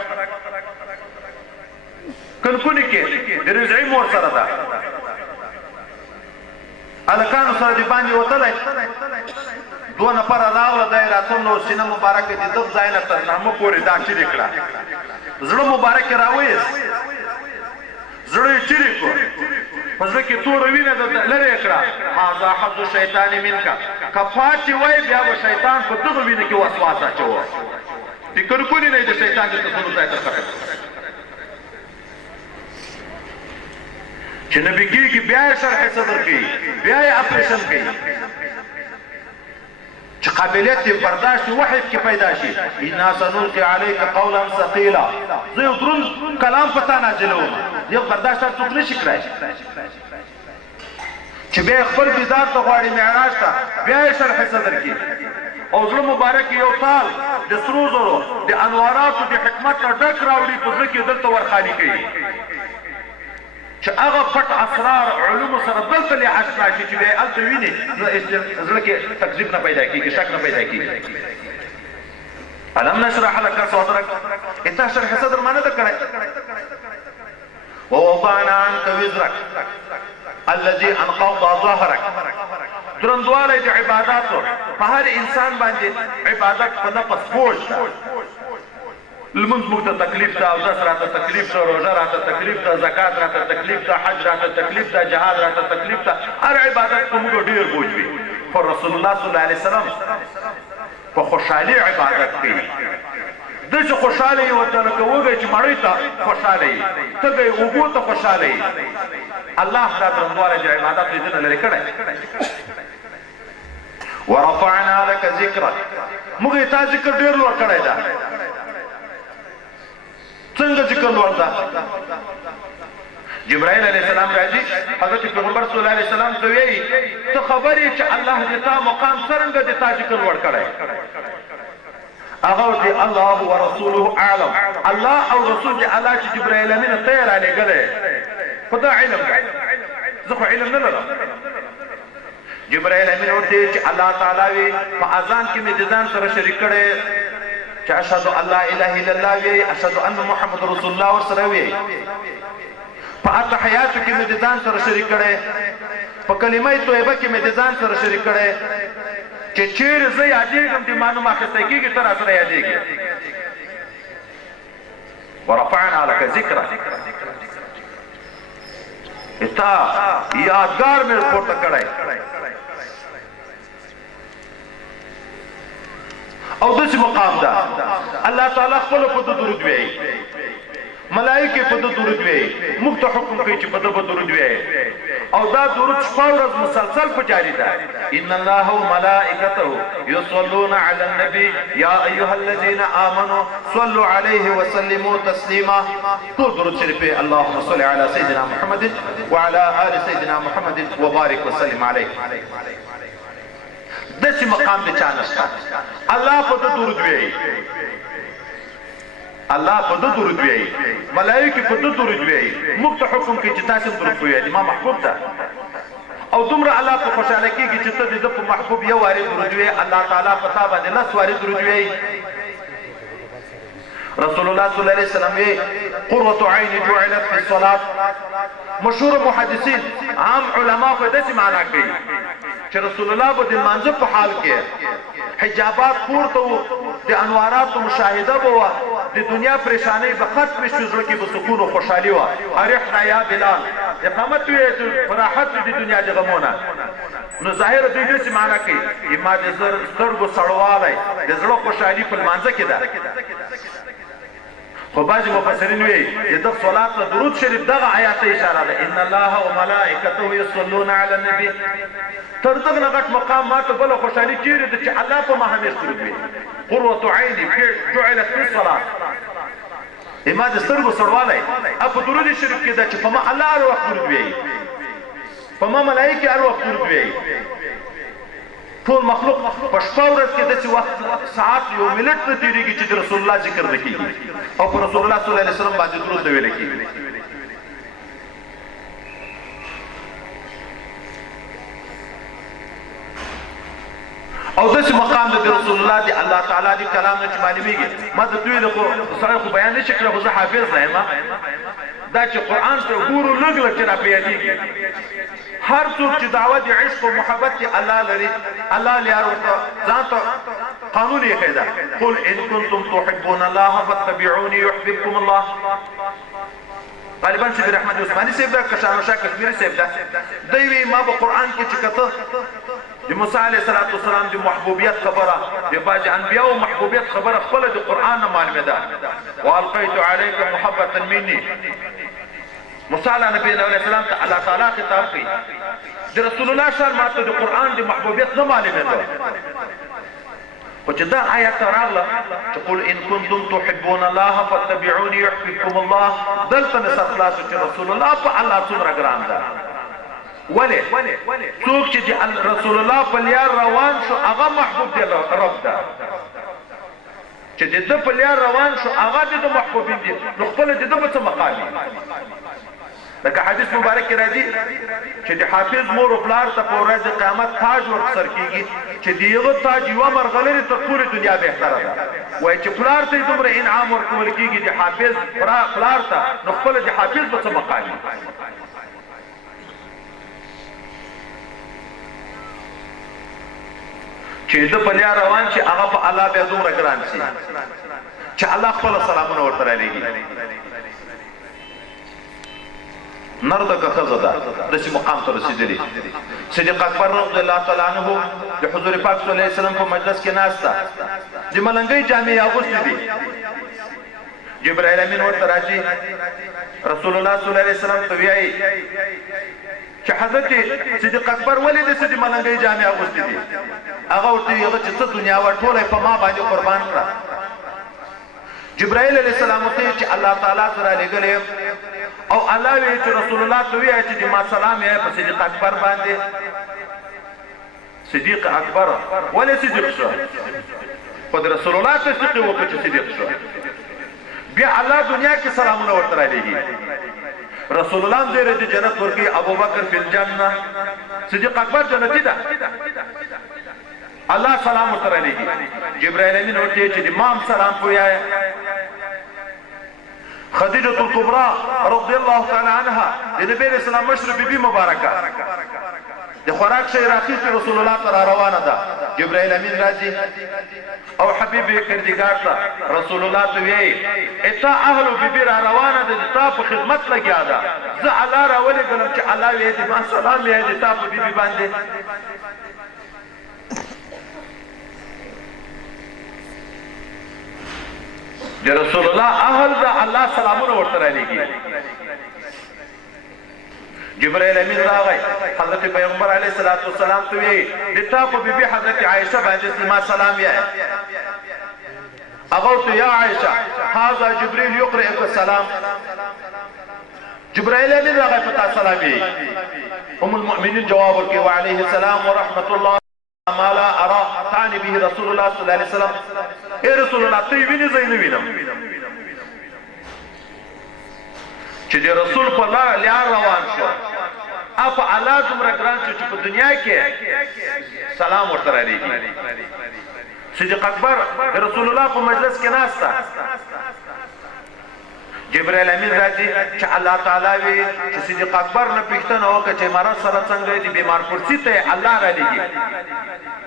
کلکونی کې د رضعي مور سره ده هلکانو سره د باندې وتلی 2 نفر راغله دی راتلل نو سینه مبارکه د دغ ځای نه تر نامه پورې دا چیرې کړه زړه مبارک یې راویست زړه یې چیرې کړو په زړه کې توره وینه لرې یې کړه هذا حظ شیطان منکه که پاتې وای بیا به شیطان په دغه وینه کې وسواس اچوه فکر کولې نه د شیطان د تسلط ځای ته ختم چې نبي کېږي بیا یې شرح صدر کوي بیا یې اپریشن کوي چې قابلیت یې برداشت وحی کې پیدا شي انا سنلقي عليك قولا ثقيلا زه یو دروند کلام په تا نازلوم یو برداشت هر څوک نشي کړی چې بیا خپل دیدار ته غواړي معراج ته بیا یې شرح صدر کوي او زړه مبارک یو تال د سرو زرو د انواراتو د حکمت نه ډک راوړي په زړه کې دلته ورخالي کوي چې هغه پټ اسرار علومو سره دلته له اشنا شي چې بیا یې هلته ویني نو زړه کې تکذیب نه پیدا کېږي شک نه پیدا کېږي الم نشرح لك صدرك انت شرح صدر ما نه ده کړی ووضعنا عنك وزرك الذي انقض ظهرك درندوالی د عباداتو په هر انسان باندې عبادت په نفس بوج ده لمونځ موږ ته تکلیف ده اودس راته تکلیف ده روژه راته تکلیف ده زکات راته تکلیف ده حج راته تکلیف ده جهاد راته تکلیف ده هر عبادت په موږ ډېر بوج وي خو رسول الله صلی الله علیه وسلم په خوشحالي عبادت کوي ده چې خوشحاله یې ورته لکه وږی چې مړۍ ته خوشحاله یي تږی اوبو ته خوشحاله یي الله دا درنوالی د عبادت له دې نه لرې کړی ورفعنا لك ذکرک موږ یې تا ذکر ډېر لوړ کړی ده څنګه ذکر لوړ ده جبرائیل علیه السلام راځي حضرت پیغمبر صلی الله علیه وسلم ته وایي ته خبر یې چې الله دې تا مقام څرنګه د تا ذکر لوړ کړی هغه ورته الله ورسوله اعلم الله او رسول دې الله چې جبرائیل امین ته یې رالېږلی خو دا علم ده زه خو علم نه لرم جبرائیل امین ورته چې الله تعالی وي په اذان کې مې د ځان سره شریک کړی چې اشهد ان لا اله الا الله وي اشهد ان محمد رسول الله ورسره وي په اتحیاتو کې مې د ځان سره شریک کړی په کلمه طیبه کې مې د ځان سره شریک کړی چې چیرې زه یادېږم د ما نوم اخیستی کېږي ته راسره یادېږي ورفعنا لك ذکرک تا یادګار مې پورته کړی او داسې مقام ده الله تعالی خپل په ده درود وایي ملائکه په ده درود وایي موږ ته حکم کوي چې په ده به درود وایي او دا درود شپه ورځ مسلسل په جاري ده ان الله وملائکته یصلون علی النبی یا ایها الذین آمنوا صلوا علیه وسلموا تسلیما ټول درود شریف اللهم صل علی سیدنا محمد وعلى آل سیدنا محمد وبارک وسلم علیه داسې مقام د چا نشته الله په ده درود وایي الله په ده درود وایي ملائکه په ده درود وایي موږ ته حکم کوي چې تاسو درود ووایئ ما محبوب ده او دومره الله په خوشحاله کېږي چې ته د ده په محبوب یو وارې درود وایې الله تعالی په تا باندې 10 وارې درود وایي رسول الله صلی الله علیه وسلم قرة عین جعلت فی الصلاة مشهور محدثین عام علما په داسې معنا کوي چې رسول الله به د لمانځه په حال کې حجابات پورته وو د انواراتو مشاهده به وه د دنیا پریشانۍ به ختمې شوې زړه کې به سکون و خوشحالي وه ارحنا یا بلال اقامت وې په راحت د دنیا د غمونه نو ظاهره دوی داسې معنا کوي ما د سترګو سړوالی د زړه خوشحالي په لمانځه کې ده خو بعضې مفسرین وایي چې دغه صلات ته درود شریف دغه آیات ته اشاره ده ان الله وملائکته یصلون علی النبي تر دغه نه غټ مقام ما ته بله خوشحالي چیرې ده چې الله په ما همیش درود وایي قرة عیني جعلت فی الصلاة ما د سترګو سړوالی په درود شریف کې ده چې په ما الله هر وخت درود وایي په ما ملایکې هر وخت درود وایي ټول مخلوق په شپه ورځ کې داسې وخت ساعت یو منټ نه تېرېږي چې د رسول الله ذکر نه کېږي او په رسول الله صلی الله علیه وسلم باندې درود نه ویلی کېږي او داسې مقام د رسول الله دی الله تعالی د کلام نه چې معلومېږي ما د دوی له سړی خو بیان نه شي کړی خو زه حافظ نه یم دا چې قرآن ته ګورو لږ لږ چې راپې یادېږي هر څوک چې دعوه د عشق او محبت کې الله لري الله لیار ورته ځان ته قانون یې ښی ده قل ان کنتم تحبون الله فاتبعوني یحببکم الله طالبان شبیر احمد عثماني صاحب ده که شاهنشاه کشمیري صاحب ده دوی وایي ما په قرآن کې چې کته د موسی علیه السلام د محبوبیت خبره د بعضې انبیاو محبوبیت خبره خپله د قرآن نه معلومه ده والقیت علیک محبتا مني موسی علیه نبی علیه السلام ته الله تعالی خطاب کوي د رسول الله شان ماته د قرآن د محبوبیت نه معلومه ده خو چې دا آیت راغله چې قل ان کنتم تحبون الله فاتبعوني یحببکم الله دلته مې سر خلاص چې رسول الله په الله څومره ګران ده ولې څوک چې رسول الله په لیار روان شو هغه محبوب دی رب ده چې د ده په لیار روان شو هغه د ده محبوبین دي نو خپله د ده به څه مقام وي لکه حدیث مبارک کې راځي چې د حافظ مور و پلار ته په ورځ قیامت تاج ورسر کېږي چې د هغه تاج یوه مرغلرې تر ټولې دنیا بهتره ده وایي چې پلار ته یې دومره انعام ورکول کېږي د حافظ پلار ته نو خپله د حافظ به څه مقام وي چې ده په لیا روان چې هغه په الله بیا دومره ګران شي چې الله خپله سلامونه ورته رالیږي نر ده که ښځه ده داسې مقام ته رسېدلي صدیق اکبر رضی الله تعالی عنه د حضور پاک صلی الله علیه وسلم په مجلس کې ناست ده د ملنګۍ جامې یې اغوستې دي جبرائیل امین ورته راځي رسول الله صلی الله علیه وسلم ته وایي چې حضرت صدیق اکبر ولې داسې د ملنګۍ جامې اغوستې دي هغه ورته وایي هغه چې څه دنیا وه ټوله یې په ما باندې قربان کړه جبرائیل علیه السلام ورته وایي چې الله تعالی ته رالیږلی یم او الله وی چې رسول الله ته وایي چې ما سلام یې په صدیق اکبر باندې صدیق اکبر ولې صدیق شو خو د رسول الله تصدیق یې وکړه چې صدیق شو بیا الله دنیا کې سلامونه ورته رالیږي رسول الله هم زیری د جنت ورکوي ابوبکر فی الجنه صدیق اکبر جنتی ده الله سلام ورته رالیږي جبرائیل امین ورته چې د ما هم سلام پویایه خدیجه الکبرى رضی الله تعالی عنها د نبی علیہ السلام مشر بیبي مبارکه د خوراک شی راخیستې رسول الله ته را روانه ده جبرائیل امین راځي او حبیب کردګار ته رسول الله ته وایي اتا اهل بیبي را روانه ده تا په خدمت لګیا ده زه الله راولېږلم چې الله وایي دې ما سلام وایي د تا په بیبي باندې د رسول الله اهل ده الله سلامونه ورته رالیږي جبرائیل امین راغی حضرت پیغمبر علیه الصلاۃ والسلام ته وی د تا په بیبي حضرت عائشه باندې ما سلام یې هغه ته یا عائشه هاذا جبريل يقرئك السلام جبرائیل امین راغی په تاسو سلام یې ام المؤمنین جواب ورکړي وعليه السلام ورحمت الله ما لا ارى تعني به رسول الله صلی الله علیه وسلم اے رسول الله ته ویني زین وینم چې د رسول په لار روان شو اپ الله دومره ګران شو چې په دنیا کې سلام ورته رالیږي صدیق اکبر رسول الله په مجلس کې ناستا جبرائیل امین راځي چې الله تعالی وی چې صدیق اکبر نه پښتنه وکړي چې مرض سره څنګه دي بیمار پرسي ته الله رالیږي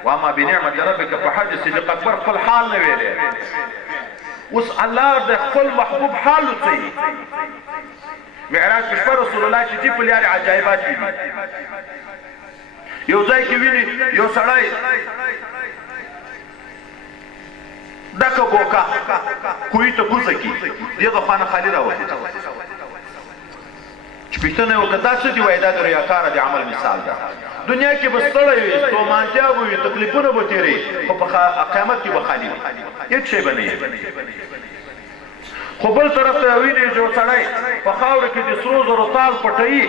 واما بنعمت ربک فحدث صدیق اکبر خپل حال نه ویلې اوس الله د خپل محبوب حال وڅي معراج په شپه رسول الله چې په لارې عجایبات دي یو ځای کې ویني یو سړی دکه بوکا کوی ته کوزه کی دغه خانه خالی راوځي چې پښتنه یو کدا څه دی وای دا د ریاکار د عمل مثال ده دنیا کې بستړی وي ستومانتیا وي تکلیفونه به تیری خو په قیامت کې به خالی وي هیڅ شی به نه خو بل طرف ته ویني جو سړی په خاور کې د سرو زرو تال پټوي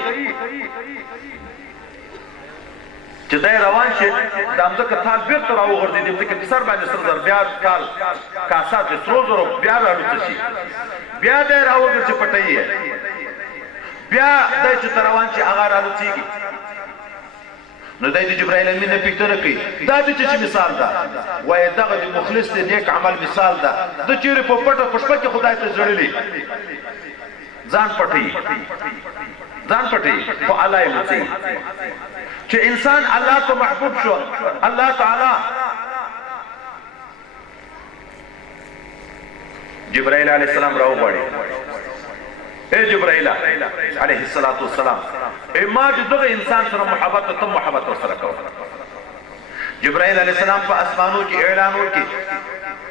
چې دای روان شي د امځکه تال بیرته راوغورځي د امځکه په سر باندې سر زر بیا تال کاسات د سرو زرو بیا راوځي شي بیا دای راوغورځي پټوي بیا دای چې روان شي هغه راوځيږي نو دای د جبرائیل امین نه پښتنه کوي دا د چې مثال ده وای دغه د مخلص د نیک عمل مثال ده د چیرې په پټه پښپه کې خدای ته ځړلې ځان پټي په الله یې مڅي چې انسان الله ته محبوب شو الله تعالی جبرائیل علیه السلام راوغواړي اے جبرائیل علیہ الصلوۃ والسلام اے ما دغه انسان سره محبت ته محبت سره کوي جبرائیل علیہ السلام په اسمانو کې اعلان وکړي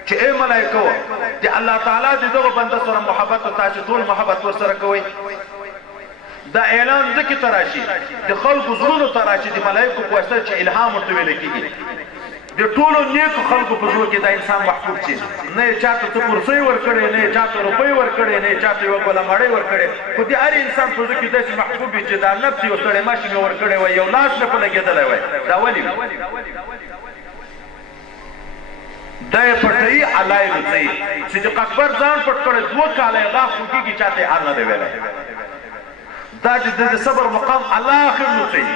چې اے ملائکه چې الله تعالی دغه بنده سره محبت تاسو ټول محبت سره کوي دا اعلان ځکه تراشي د خلکو زړونو تراشي د ملائکه په واسطه چې الهام ورته ویل کیږي د ټولو نیکو خلکو په زړه کې دا انسان محبوب شي نه چاته ته کرسي ورکړي نه چاته روپۍ ورکړي نه چاته یو بل مړی ورکړي خو دې هر انسان په زړه کې داسې محبوب چې دا نفس یو سړی ماشي ورکړي وای یو لاس نه په لګېدلی وای دا ولې دا یې پټوي الله یې لوڅوي صدیق اکبر ځان پټ کړی 2 کاله یې غاښ وکېږي چاته یې حال نه دی ویلی دا چې د صبر مقام الله آخر لوڅوي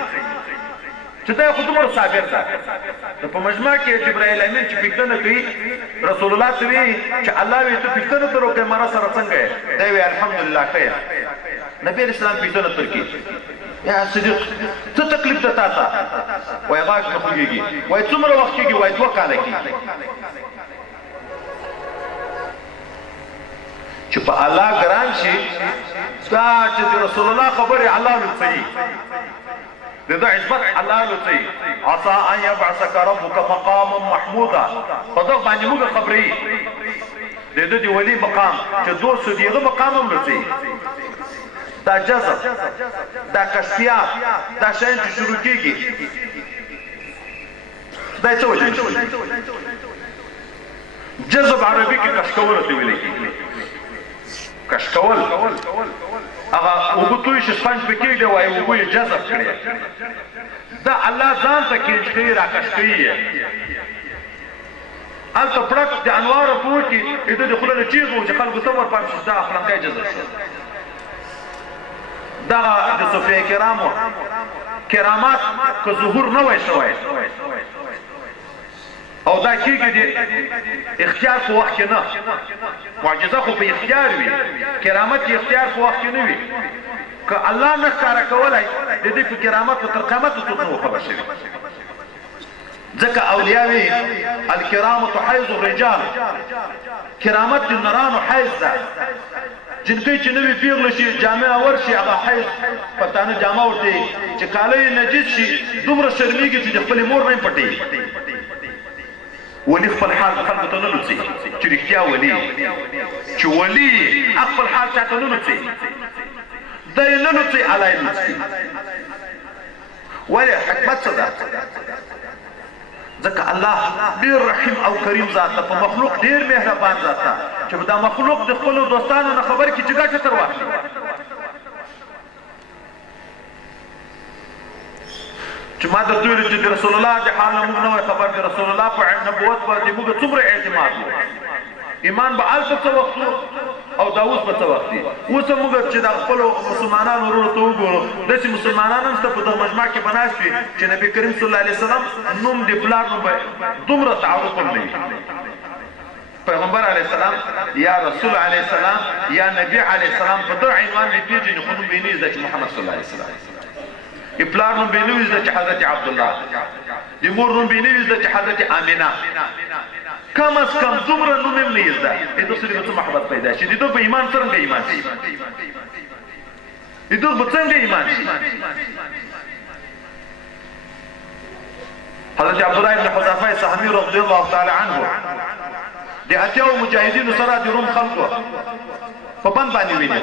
چې دا خو دومره صابر ده په مجمع کې جبرائیل امین چې پښتنه کوي رسول الله ته وایي چې الله وایي ته پښتنه ته روکې مره سره څنګه یې دی وایي الحمدلله ښه یم نبي اسلام پښتنه تر کې یا صدیق څه تکلیف ده تا ته وایي غاښ نه خوږېږي وایي څومره وخت کېږي وایي 2 کاله کېږي چې په الله ګران شي دا چې رسول الله خبرې الله لوڅوي ده عزت الله لوڅي عسى ان يبعثك ربك مقاما محمودا فضل باندې موږ خبرې د دې ولی مقام چې دوه دیغه مقام هم لوڅي دا جذب دا کشفیات دا شین چې شروع کیږي دا څه وجه جذب عربي کې کشکول ته ویل کیږي کشکول هغه وګتوي چې سپنج پکې دی وای وګوي جذب کړي دا الله ځان ته کې راکښ کوي الته پړک د انوار په کې د خلونو چیغو چې خلکو ته ور پام شي دا خلنګي جذب شي دا د صوفیا کرامو کرامات که ظهور نه وای شوی او او دا کېږي د اختیار په وخت کې نه معجزه خو په اختیار وي کرامت د اختیار په وخت کې نه وي که الله نه ښکاره کولی د دې په کرامتو تر قیامته څوک نه و خبر شوي ځکه اولیاوي الکرامة حیض الرجال کرامت د نرانو حیض ده جنکۍ چې نوې پیغله شي جامې اور شي هغه حیض پښتانه جامه ورته چې کالی نجس شي دومره شرمېږي چې د خپلې مور نه یې پټوي ولي خپل حال خلکو ته نه لوڅي چې رښتیا ولي چې ولي خپل حال چاته نه لوڅي دی نه لوڅي الله یې لوڅي ولې حکمت څه ده ځکه الله ډېر رحیم او کریم ذات ده په مخلوق ډېر مهربان ذات ده چې دا مخلوق د خپلو دوستانو نه خبر کړي چې ګټه تر واخلي چې ما درته ویلي چې د رسول الله د حال نه موږ نه وای خبر د رسول الله په نبوت باندې موږ څومره اعتماد و ایمان به هلته څه وخت او دا اوس به څه وخت دي اوس هم موږ چې د خپلو مسلمانانو وروڼو ته وګورو داسې مسلمانان هم شته په دغه مجمع کې به ناست وي چې نبي کریم صلی الله علیه وسلم نوم د پلار نوم به دومره تعارف هم نه وي پیغمبر علیه السلام یا رسول علیه السلام یا نبی علیه السلام په دغه عنوان دې پېژني خو نوم به یې نه زده چې محمد صلی الله علیه وسلم پلار نوم به یې نه زده چې حضرت عبدالله د مور نوم به یې نه زده چې حضرت آمینه کم از کم دومره نوم هم نه زده د دوی سره به څه محبت پیدا شي د دوی په ایمان څرنګه ایمان شي د دوی به څنګه ایمان شي حضرت عبدالله ابن حذافه سهمي رضی الله تعالی عنه د اتیاو مجاهدینو سره د روم خلکو په بند باندې ویني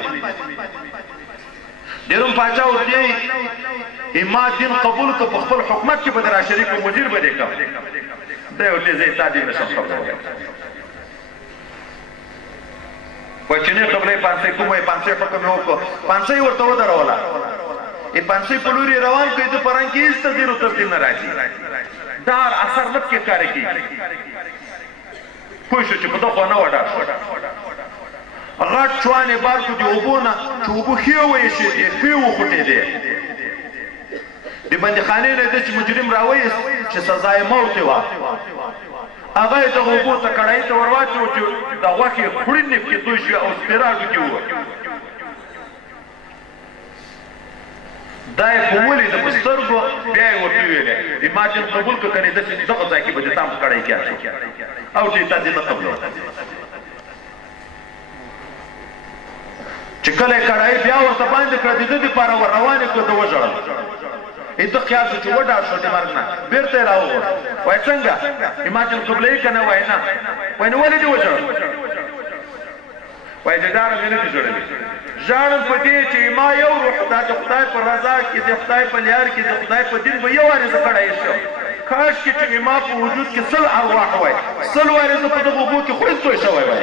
د روم پاچا ورته ما دین قبول که په خپل حکومت کې به در شریک او مدیر به دې کوم دا یو دې زه تا دې نشم خبره وای چې نه خبرې پانسې کومه پانسې حکم یو کو پانسې ورته ودروله ای پانسې په لوري روان کړي د پران کې است دې رو ترتیب نه راځي دار اثر مت کې کار کوي خو شو چې په دغه نه وډا غټ چوانه بار کو دی وبونه چې وبو خيوي شي دی خيو خټې دی د بندخانې نه د مجرم راوي چې سزا یې موت و هغه د وبو ته کړای ته ورواچو چې دا واکه خړینې کې دوی شي او سپیراډو کې و دای په ولې د پسترګو بیا یې ورته ویلې ایماجن قبول کړي دغه ځای کې به تام کړای کېږي او چې تاسو نه قبول چې کله کړای بیا ورته باندې کړ د دې لپاره روانه کړ د وژړل اته خیال چې وډا شو د مرګ نه بیرته راو وای څنګه ایماجن قبلې کنه وای نه وای نو ولې دی وژړل وای د دار مې نه جوړلې ځان په دې چې ما یو روح د خدای په رضا کې د خدای په لار کې د خدای په دین به یو وارث کړای شو کاش کې چې ما په وجود کې سل ارواح وای سل وارث په دغه بو کې خو هیڅ شوی وای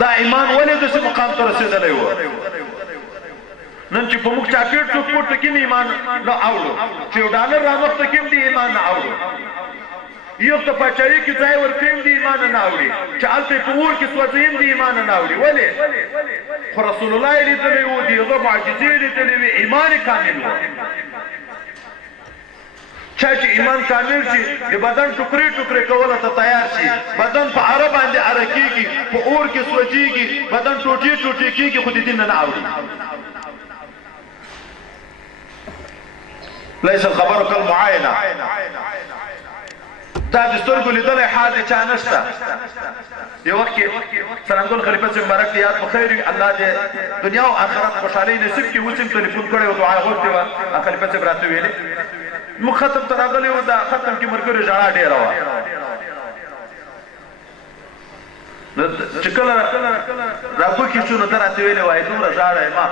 دا ایمان ولې د څه مقام ته رسیدلی و نن چې په موږ چاپېټ څوک پورته کېم ایمان نه اورو چې یو ډالر رامخته کېم د ایمان نه اورو یو ته پاچاهي کې ځای ورکوم د ایمان نه اوري چې هلته په اور کې سوځویم د ایمان نه اوري ولې خو رسول الله یې لیدلی و د هغه معجزې یې لیدلې وې ایمان یې کامل و چا چې ایمان کامل شي د بدن ټوکرې ټوکرې کولو ته تیار شي بدن په اره باندې اره کېږي په اور کې سوځېږي بدن ټوټې ټوټې کېږي خو د دین نه اوري ليس الخبر كالمعاينه دا د سترګو لیدلی حال د چا نشته یو وخت کې څرنګول خلیفه صاحب مبارک دی یاد په خیر وي الله دې دنیا او آخرت خوشحالۍ نصیب کړي اوس هم تلیفون کړی و دعا غوښتې وه خلیفه صاحب راته ویلې موږ ختم ته راغلی وو دا ختم کې ملګرو ژړا ډېره وه چې کله راپکې شو نو ته راته ویلې وایې دومره ژاړی ما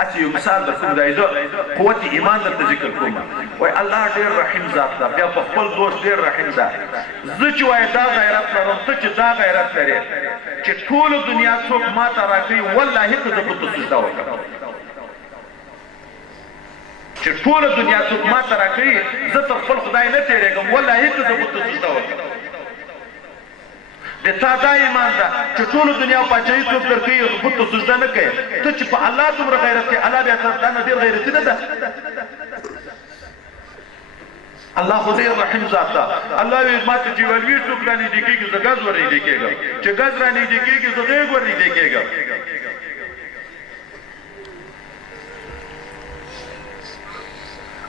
اسی یو مثال در کوم دی زه قوت ایمان درته ذکر کوم وای الله ډېر رحیم ذات ده بیا په خپل دوست ډېر رحیم ده زه چې وای دا غیرت لرم ته چې دا غیرت لرې چې ټوله دنیا څوک ما ته راکوي والله که زه به ته سجده وکړم چې ټوله دنیا څوک ما ته راکوي زه تر خپل خدای نه تېرېږم والله که زه به ته سجده وکړم د تا دا ایمان ده چې ټولو دنیا پاچاهي څوک درکوي بت ته سجده نه کوي ته چې په الله دومره غیرت کوي الله بیا تا نه ډېر غیرتي نه ده الله خو ډېر رحیم ذات ده. الله وایي ما ته چې ولوي څوک رانږدې کېږي زه ګز ورنږدې کېږم، چې ګز رانږدې کېږي زه غېږ ورنږدې کېږم.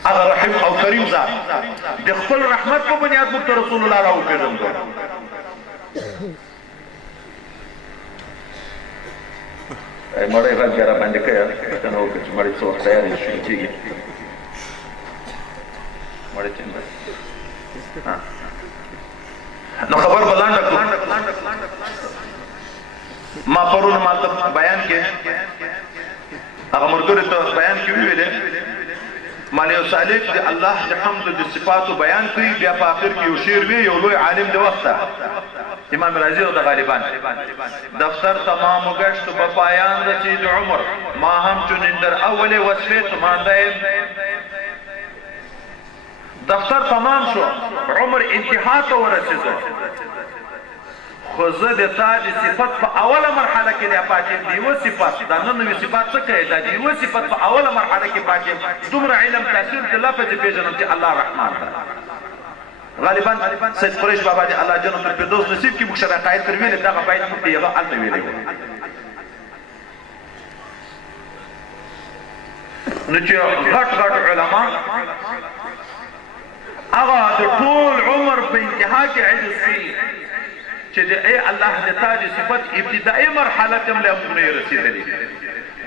هغه رحیم او کریم ذات د خپل رحمت په بنیاد موږ ته رسول الله راوپېژندل. مړی غږ بیا راباندې کوه که نه وکړه چې مړی څه وخت تیار شي کېږي. مړی څنګه نو خبر به لنډه کړو. ما پرون مالته بیان کې هغه ملګرو ته بیان کې وویلې مالی او صالح د الله د حمد د صفاتو بیان کوي، بیا په آخر کې یو شعر وی یو لوی عالم د وخته امام رازی او د غالبان دفتر تمام گشت به پایان رسید عمر ما همچنین در اول وصفه تو مانده دفتر تمام شو عمر انتها ته ورسېدو خو زه د تا د صفت په اوله مرحله کې نه پاتې د یوه صفت دا نه نوي صفات څه کوي دا د یوه صفت په اوله مرحله کې پاتې دومره علم تاثیر د لفظ پېژنم چې الله رحمان ده. غالبا سید قریش بابا دی الله جنت الفردوس نصیب کې موږ شرع قاید تر ویلې دغه باید موږ ته یې هلته ویلی و. نو چې غټ غټ علما هغه د ټول عمر په انتها کې عجز شي چې د ای الله د تا د صفت ابتدایي مرحله ته هم له موږ نه رسېدلي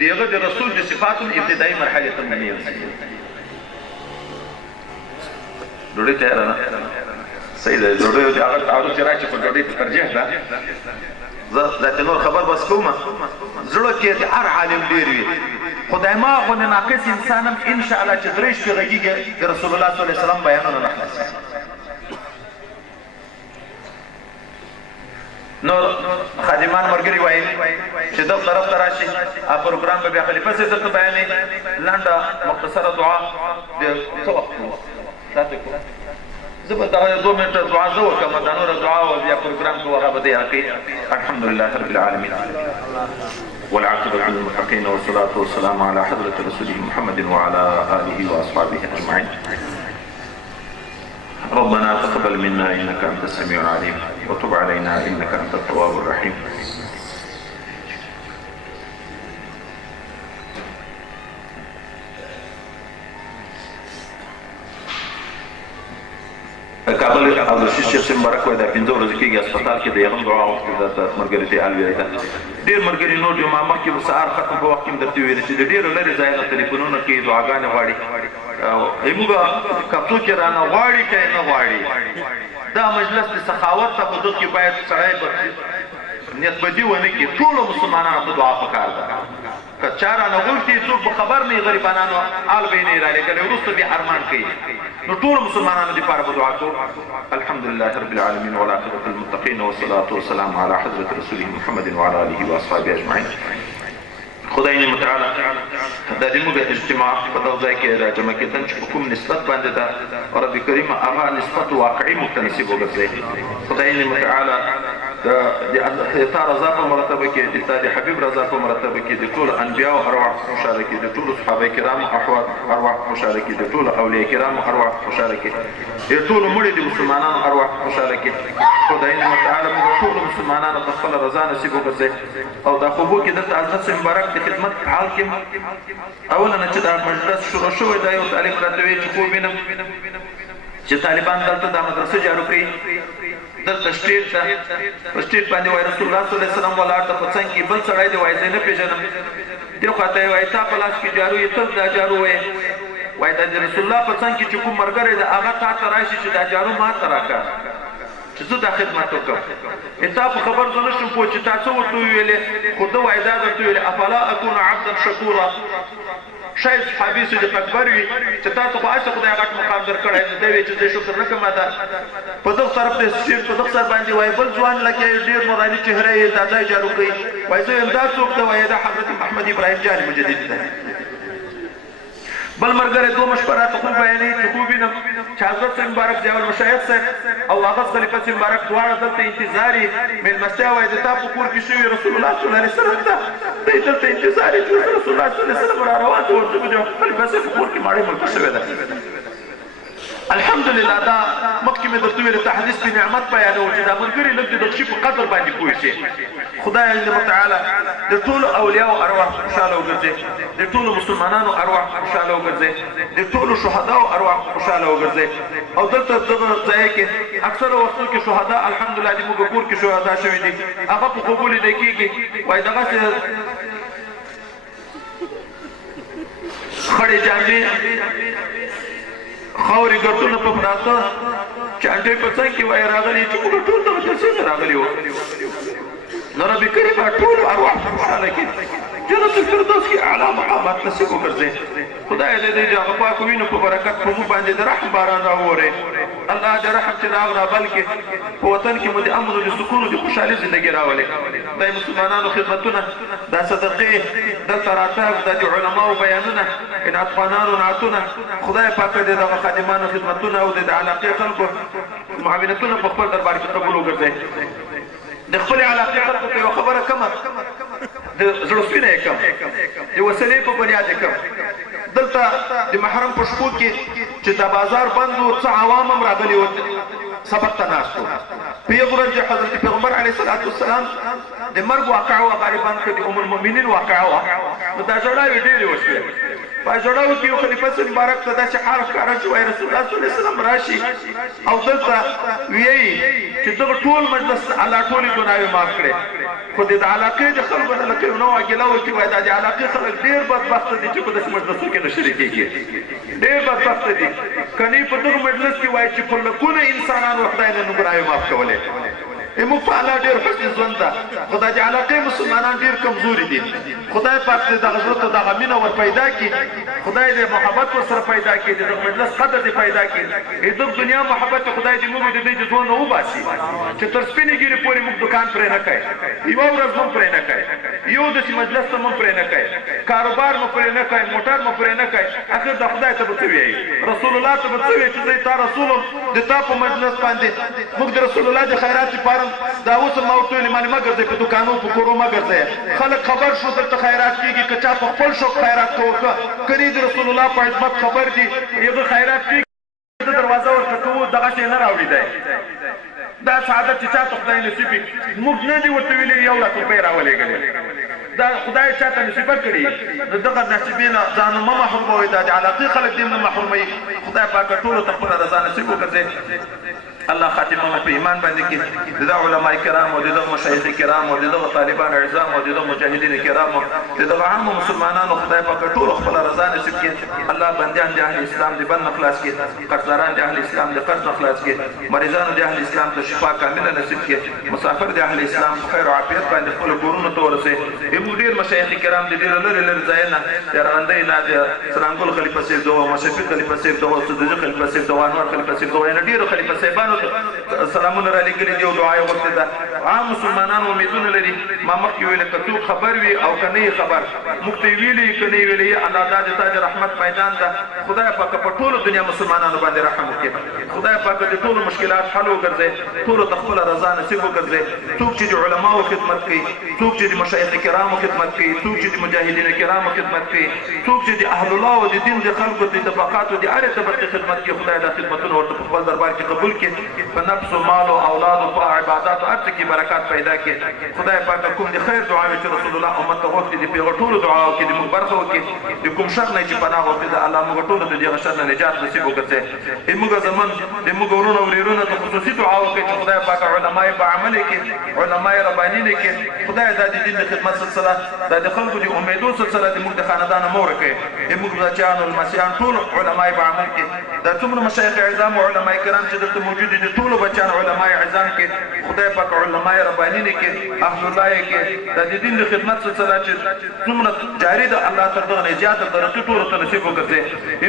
د هغه د رسول د صفاتو ابتدایي مرحلې ته هم نه رسېدلي. ډوډۍ تیاره ده؟ صحیح ده. ډوډۍ هغه تعارض چې راشي خو ډوډۍ ته ترجیح ده. زه ذاتي نور خبر بس کومه زړه کې د هر عالم ډېر وي خو دایما غوندې ناقص انسان هم انشاءالله چې درې شپې غږېږي د رسول الله صلی الله علیه وسلم بیانونه نه خلاصي. نور خادمان ملګري وایي چې دغه طرف ته راشي پروګرام به بیا خلیفه صاحب درته بیانوي لنډه مختصره دعا د څه وخت زه به دغه 2 منټه دعا زه وکړم دا نوره دعا او بیا پروګرام کوو هغه به دی کوي. الحمد لله رب العالمين والعاقبة للمتقين والصلاة والسلام على حضرة رسوله محمد وعلى آله وأصحابه أجمعين. ربنا تقبل منا إنك أنت السميع العليم وتب علينا إنك أنت التواب الرحيم. کابل او د شیخ مبارک وای دا 15 ورځې کېږي هسپتال کې د یغم دعا وکړو د ملګري ته حال ویل ده. ډېر ملګري نور جمعه مخکې به سهار ختم په وخت کې درته ویل چې د ډېرو لرې ځایونو تلیفونونه کې دعاګانې غواړي او موږ که څوک یې رانه غواړي که یې نه غواړي دا مجلس د سخاوت ته په دغه کې باید سړی نیت بدي ونه کړي. ټولو مسلمانانو ته دعا پکار ده که چا رانه غوښتي څوک به خبر نه وي غریبانانو حال به یې نه رالېږلی وروسته بیا ارمان کوي نو ټولو مسلمانانو دپاره به دعا کوو. الحمد لله رب العالمين والعاقبة للمتقين والصلاة والسلام على حضرة رسوله محمد وعلى آله وأصحابه أجمعين. خدای نعمت تعالی دا د موږ اجتماع په دغه ځای کې راجمع کېدل چې په کوم نسبت باندې ده رب کریم هغه نسبت واقعي موږ ته نصیب وګرځوي. خدای نعمت تعالی د تا رضا په مرتبه کې د تا د حبیب رضا په مرتبه کې د ټولو انبیاو ارواح خوشحاله کړي د ټولو صحابه کرامو ارواح خوشحاله کړي د ټولو اولیاء کرامو ارواح خوشحاله کړي د ټولو مړي د مسلمانانو ارواح خوشحاله کړي. خدای نعمت تعالی موږ ټولو مسلمانانو ته خپله رضا نصیب وګرځوي او دا خوبو کې دلته حضرت صاحب مبارک د خدمت حال کې اوله نه چې دا مجلس شروع شوی دا یو طالب راته وایي چې خوب وینم چې طالبان دلته دا مدرسه جارو کړي دلته سټیټ ته په سټیټ باندې وایي رسول الله صلی الله علیه وسلم ولاړ ته په څنګ کې بل سړی دی وایي زه نه پېژنم دې خواته یې وایي تا په لاس کې جارو یې تل دا جارو وایي وایي دا د رسول الله په څنګ کې چې کوم ملګری دی هغه تا ته راشي چې دا جارو ما ته راکړه چې زه دا خدمت وکړم. تا په خبر زه نه شم پوه چې تا څه ورته وویلې خو ده وایي دا درته ویلې افلا اکون عبدا شکورا. شاید صحابي صدیق اکبر وي چې تا ته خو هسې خدای غټ مقام درکړی دی دی وایي چې زه شکر نه کوم دا په دغه طرف د سیر په دغه سر باندې وایي بل ځوان لکه ډېر نوراني چهره یې دا ځای جارو کوي وایي زه یم دا څوک دی وایي دا حضرت محمد ابراهیم جان مجدد دی. بل مرګره دوه مشورات خو بیانې چې خو وینم چې حضرت صاحب مبارک ضیاء المشایخ صاحب او هغه خلیفه صاحب مبارک دواړه دلته انتظاري مېلمستیا وایي د تا په کور کې شوي رسول الله صلی الله علیه وسلم ته دی دلته انتظاري چې رسول الله صلی الله علیه وسلم را روان دی ورته د خلیفه صاحب په کور کې ماړۍ ملکه شوې ده. الحمدلله دا مخکې مې درته ویل تحدیث په نعمت بیانوو چې دا ملګري لږ د دغه شي په قدر باندې پوه شي. خدای تعالی د ټولو اولیاو ارواح خوشحاله وګرځي، د ټولو مسلمانانو ارواح خوشحاله وګرځي، د ټولو شهداو ارواح خوشحاله وګرځي. او دلته دغه ځای کې اکثره وختونو کې شهدا الحمدلله د موږ کور کې شهدا شوي دي، هغه په خوبو لیدل کېږي وایي دغسې خړې جامې خاورې ګردونه په پراته چانټې په څنګ کې وایي راغلي چې موږ ټول دغه جلسې ته راغلي وو. نو رب کریم ټول ارواح خوشحاله کړي، جنت الفردوس کې اعلی مقامات نصیب وګرځي. خدای دې د هغه پاک وینو په برکت په موږ باندې د رحم باران راووري. الله دې رحم چې راغ را بلکې په وطن کې مو د امن او د سکون او د خوشحالۍ زندګي راولي. د مسلمانانو خدمتونه، دا صدقې، دلته راتګ، دا د علماو بیانونه، انعطفانانو نعتونه، خدای پاک دې دغه خادمانو خدمتونه او د علاقې خلکو معاونتونه په خپل دربار کې قبول وګرځي. د خپل علاقې خلکو ته یو خبره کمه، د زړه سپینه یې کم، د وسیلې په بنیاد یې کم. دلته د محرم په شپو کې چې دا بازار بند و، څه عوام هم راغلي وو سبق ته ناست وو. په یو ورځ د حضرت پیغمبر علیه الصلاة والسلام د مرګ واقعه وه، غالبان که د ام المؤمنین واقعه وه، نو دا ژړاوې ډېرې وشوې. په ژړاو کې یو خلیفه صاحب مبارک ته داسې حال ښکاره شو، وایي رسول الله صلی الله علیه وسلم راشي او دلته ویایي چې دغه ټول مجلس الله ټولې ګناوې معاف کړې، خو د علاقې د خلکو نه لکه یو نوع ګیله وکړي، وایي دا د علاقې خلک ډېر بدبخته دي چې په داسې مجلسو کې نه شریکېږي، ډېر بدبخته دي. کنې په دغه مجلس کې وایي چې په لکونه انسانانو خدای نه ګناوې معاف کولې. موږ په الله ډېر حسن ژوند ده، خو دا د علاقې مسلمانان ډېر کمزوري دي. خدای پاک دې دغه زړه ته دغه مینه ور پیدا کړي، خدای دې محبت ورسره پیدا کړي، د دغه مجلس قدر دې پیدا کړي. دغه دنیا محبت خدای دې موږ د دې ژوند نه وباسي چې تر سپینې ګیرې پورې موږ دکان پرې نه کوي، یوه ورځ هم پرې نه کوي، یو داسې مجلس ته هم پرې نه کوي، کاروبار مو پرې نه کوي، موټر مو پرې نه کوي. اخر د خدای ته به څه وایي؟ رسول الله ته به څه وایي چې زه تا رسول د تا په مجلس باندې موږ د رسول الله د خیرات لپاره دا اوس ما ورته ویلي مانې مه ګرځئ، په دوکانو په کورو مه ګرځئ. خلک خبر شو دلته خیرات کېږي، که چا په خپل شوق خیرات کوه، کنې د رسول الله په عظمت خبر دي، هغه خیرات کېږي د دروازه ورته کوو، دغسې نه راوړي دی. دا سعادت چې چاته خدای نصیب وي، موږ نه دي ورته ویلي 1 لک روپۍ راولېږلې، دا خدای چاته نصیبه کړي. د دغه نصیبې نه ځان مه محروموئ، دا د علاقې خلک دې نه محروموي. خدای پاکه ټولو ته خپله رضا نصیب وګرځي. الله خاتمه مو په ایمان باندې کې د دغه علماء کرام او د دغه مشایخ کرام او د دغه طالبان اعظام او د دغه مجاهدین کرام او د دغه عامو مسلمانانو خدای پاک ټول خپل رضا نصیب کړي. الله بندیان د اهل اسلام د بند خلاص کړي، قرضداران د اهل اسلام د قرض خلاص کړي، مریضانو د اهل اسلام ته شفا کامله نصیب کړي، مسافر د اهل اسلام خیر او عافیت باندې خپل کورونو ته ورسوي. موږ ډېر مشایخ کرام د ډېر لرې لرې ځایونه د ارغندۍ نه د سرانګل خلیفه صاحب دغه مشفق خلیفه صاحب دغه استاد خلیفه صاحب دغه انور خلیفه صاحب دغه یعنې ډېرو خلیفه صاحبانو سلامونه را لېږلي دي او دعا یې غوښتې ده. عام مسلمانان امیدونه لري. ما مخکې ویلې که څوک خبر وي او که نه خبر، موږ ته یې ویلي که نه یې ویلي، الله دا د تا د رحمت میدان ده. خدای پاک په ټولو دنیا مسلمانانو باندې رحم وکړي. خدای پاک د ټولو مشکلات حل وګرځي، ټولو ته خپله رضا نصیب وګرځي. څوک چې د علماو خدمت کوي، څوک چې د مشایخ کرامو خدمت کوي، څوک چې د مجاهدین کرامو خدمت کوي، څوک چې د اهل الله او د دین د خلکو د طبقاتو د هرې طبقې خدمت کوي، خدای دا خدمتونه ورته په خپل دربار کې قبول کړي. په نفس و مال او اولاد او عبادت او هر څه کې برکات پیدا کړي. خدای پاک کوم د خیر دعاوې چې رسول الله امت ته غوښتي دي، په هغو ټولو دعاو کې د موږ برخه وکړي. د کوم شر نه چې پناه غوښتې ده، الله موږ ټولو ته د هغه شر نه نجات نصیب وګرځي. موږ زمون د موږ ورونه او ورېرونه ته خصوصي دعا وکړي چې خدای پاک علمای په عمل کې، علمای رباني کې خدای دا د دین د خدمت سلسله، دا د خلکو د امیدو سلسله د موږ د خاندان مور کوي. موږ بچیان او المسیحیان ټول علمای په عمل کې، دا څومره مشایخ اعظام او علمای کرام چې دلته موجود دي، ټولو بچیان علمای اعظام کې خدای پاک علمای رباني کې، اهل الله کې دا د دین د خدمت سلسله چې څومره جاری ده، الله تر دغه نه زیاته درجه ټولو ته نصیب وګرځي.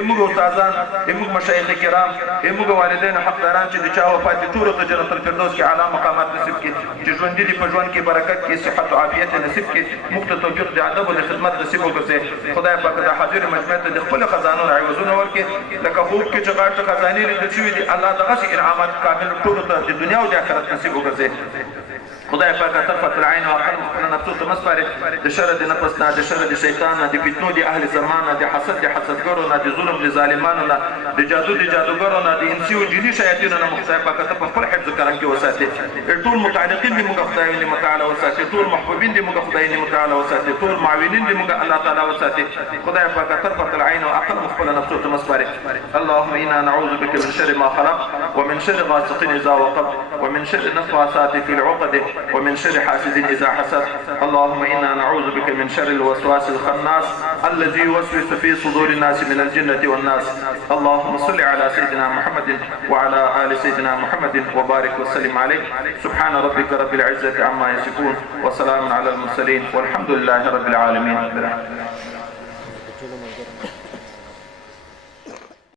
موږ استادان، موږ مشایخ کرام، موږ والدین حقداران چې د چا وفات دي، ټولو ته جنت الفردوس کې اعلی مقامات نصیب کړي، چې ژوندي دي په ژوند کې برکت کې، صحت او عافیت نصیب کړي، موږ ته توفیق د ادب او د خدمت نصیب وګرځي. خدای پاک د حاضر مجمع ته د خپل خزانو عوضونه ورکړي، لکه خوب کې چې غاټه خزانې لیدل شوي دي، الله دغسې انعامات کامل ټولو ته د دنیا او د آخرت نصیب وګرځي. خدای پاک طرفت العین او عقل خپل نفسو ته مسپاره د شر د نفس نه د شر د شیطان نه د فتنو د اهل زمان نه د حسد د حسدګرو نه د ظلم د ظالمانو نه د جادو د جادوګرو نه د انسی او جنی شیاطینو نه خدای پاک ته په خپل حفظ کرم کې وساتي ټول متعلقین دې موږ خدای دې متعال وساتي ټول محبوبین دې موږ خدای دې متعال وساتي ټول معاونین دې موږ الله تعالی وساتي خدای پاک طرفت العین او عقل خپل نفسو ته مسپاره اللهم انا نعوذ بك من شر ما خلق ومن شر غاسق اذا وقب ومن شر النفاثات في العقد ومن شر حاسد إذا حسد اللهم إنا نعوذ بك من شر الوسواس الخناس الذي يوسوس في صدور الناس من الجنة والناس اللهم صل على سيدنا محمد وعلى آل سيدنا محمد وبارك وسلم عليه سبحان ربك رب العزة عما يصفون وسلام على المرسلين والحمد لله رب العالمين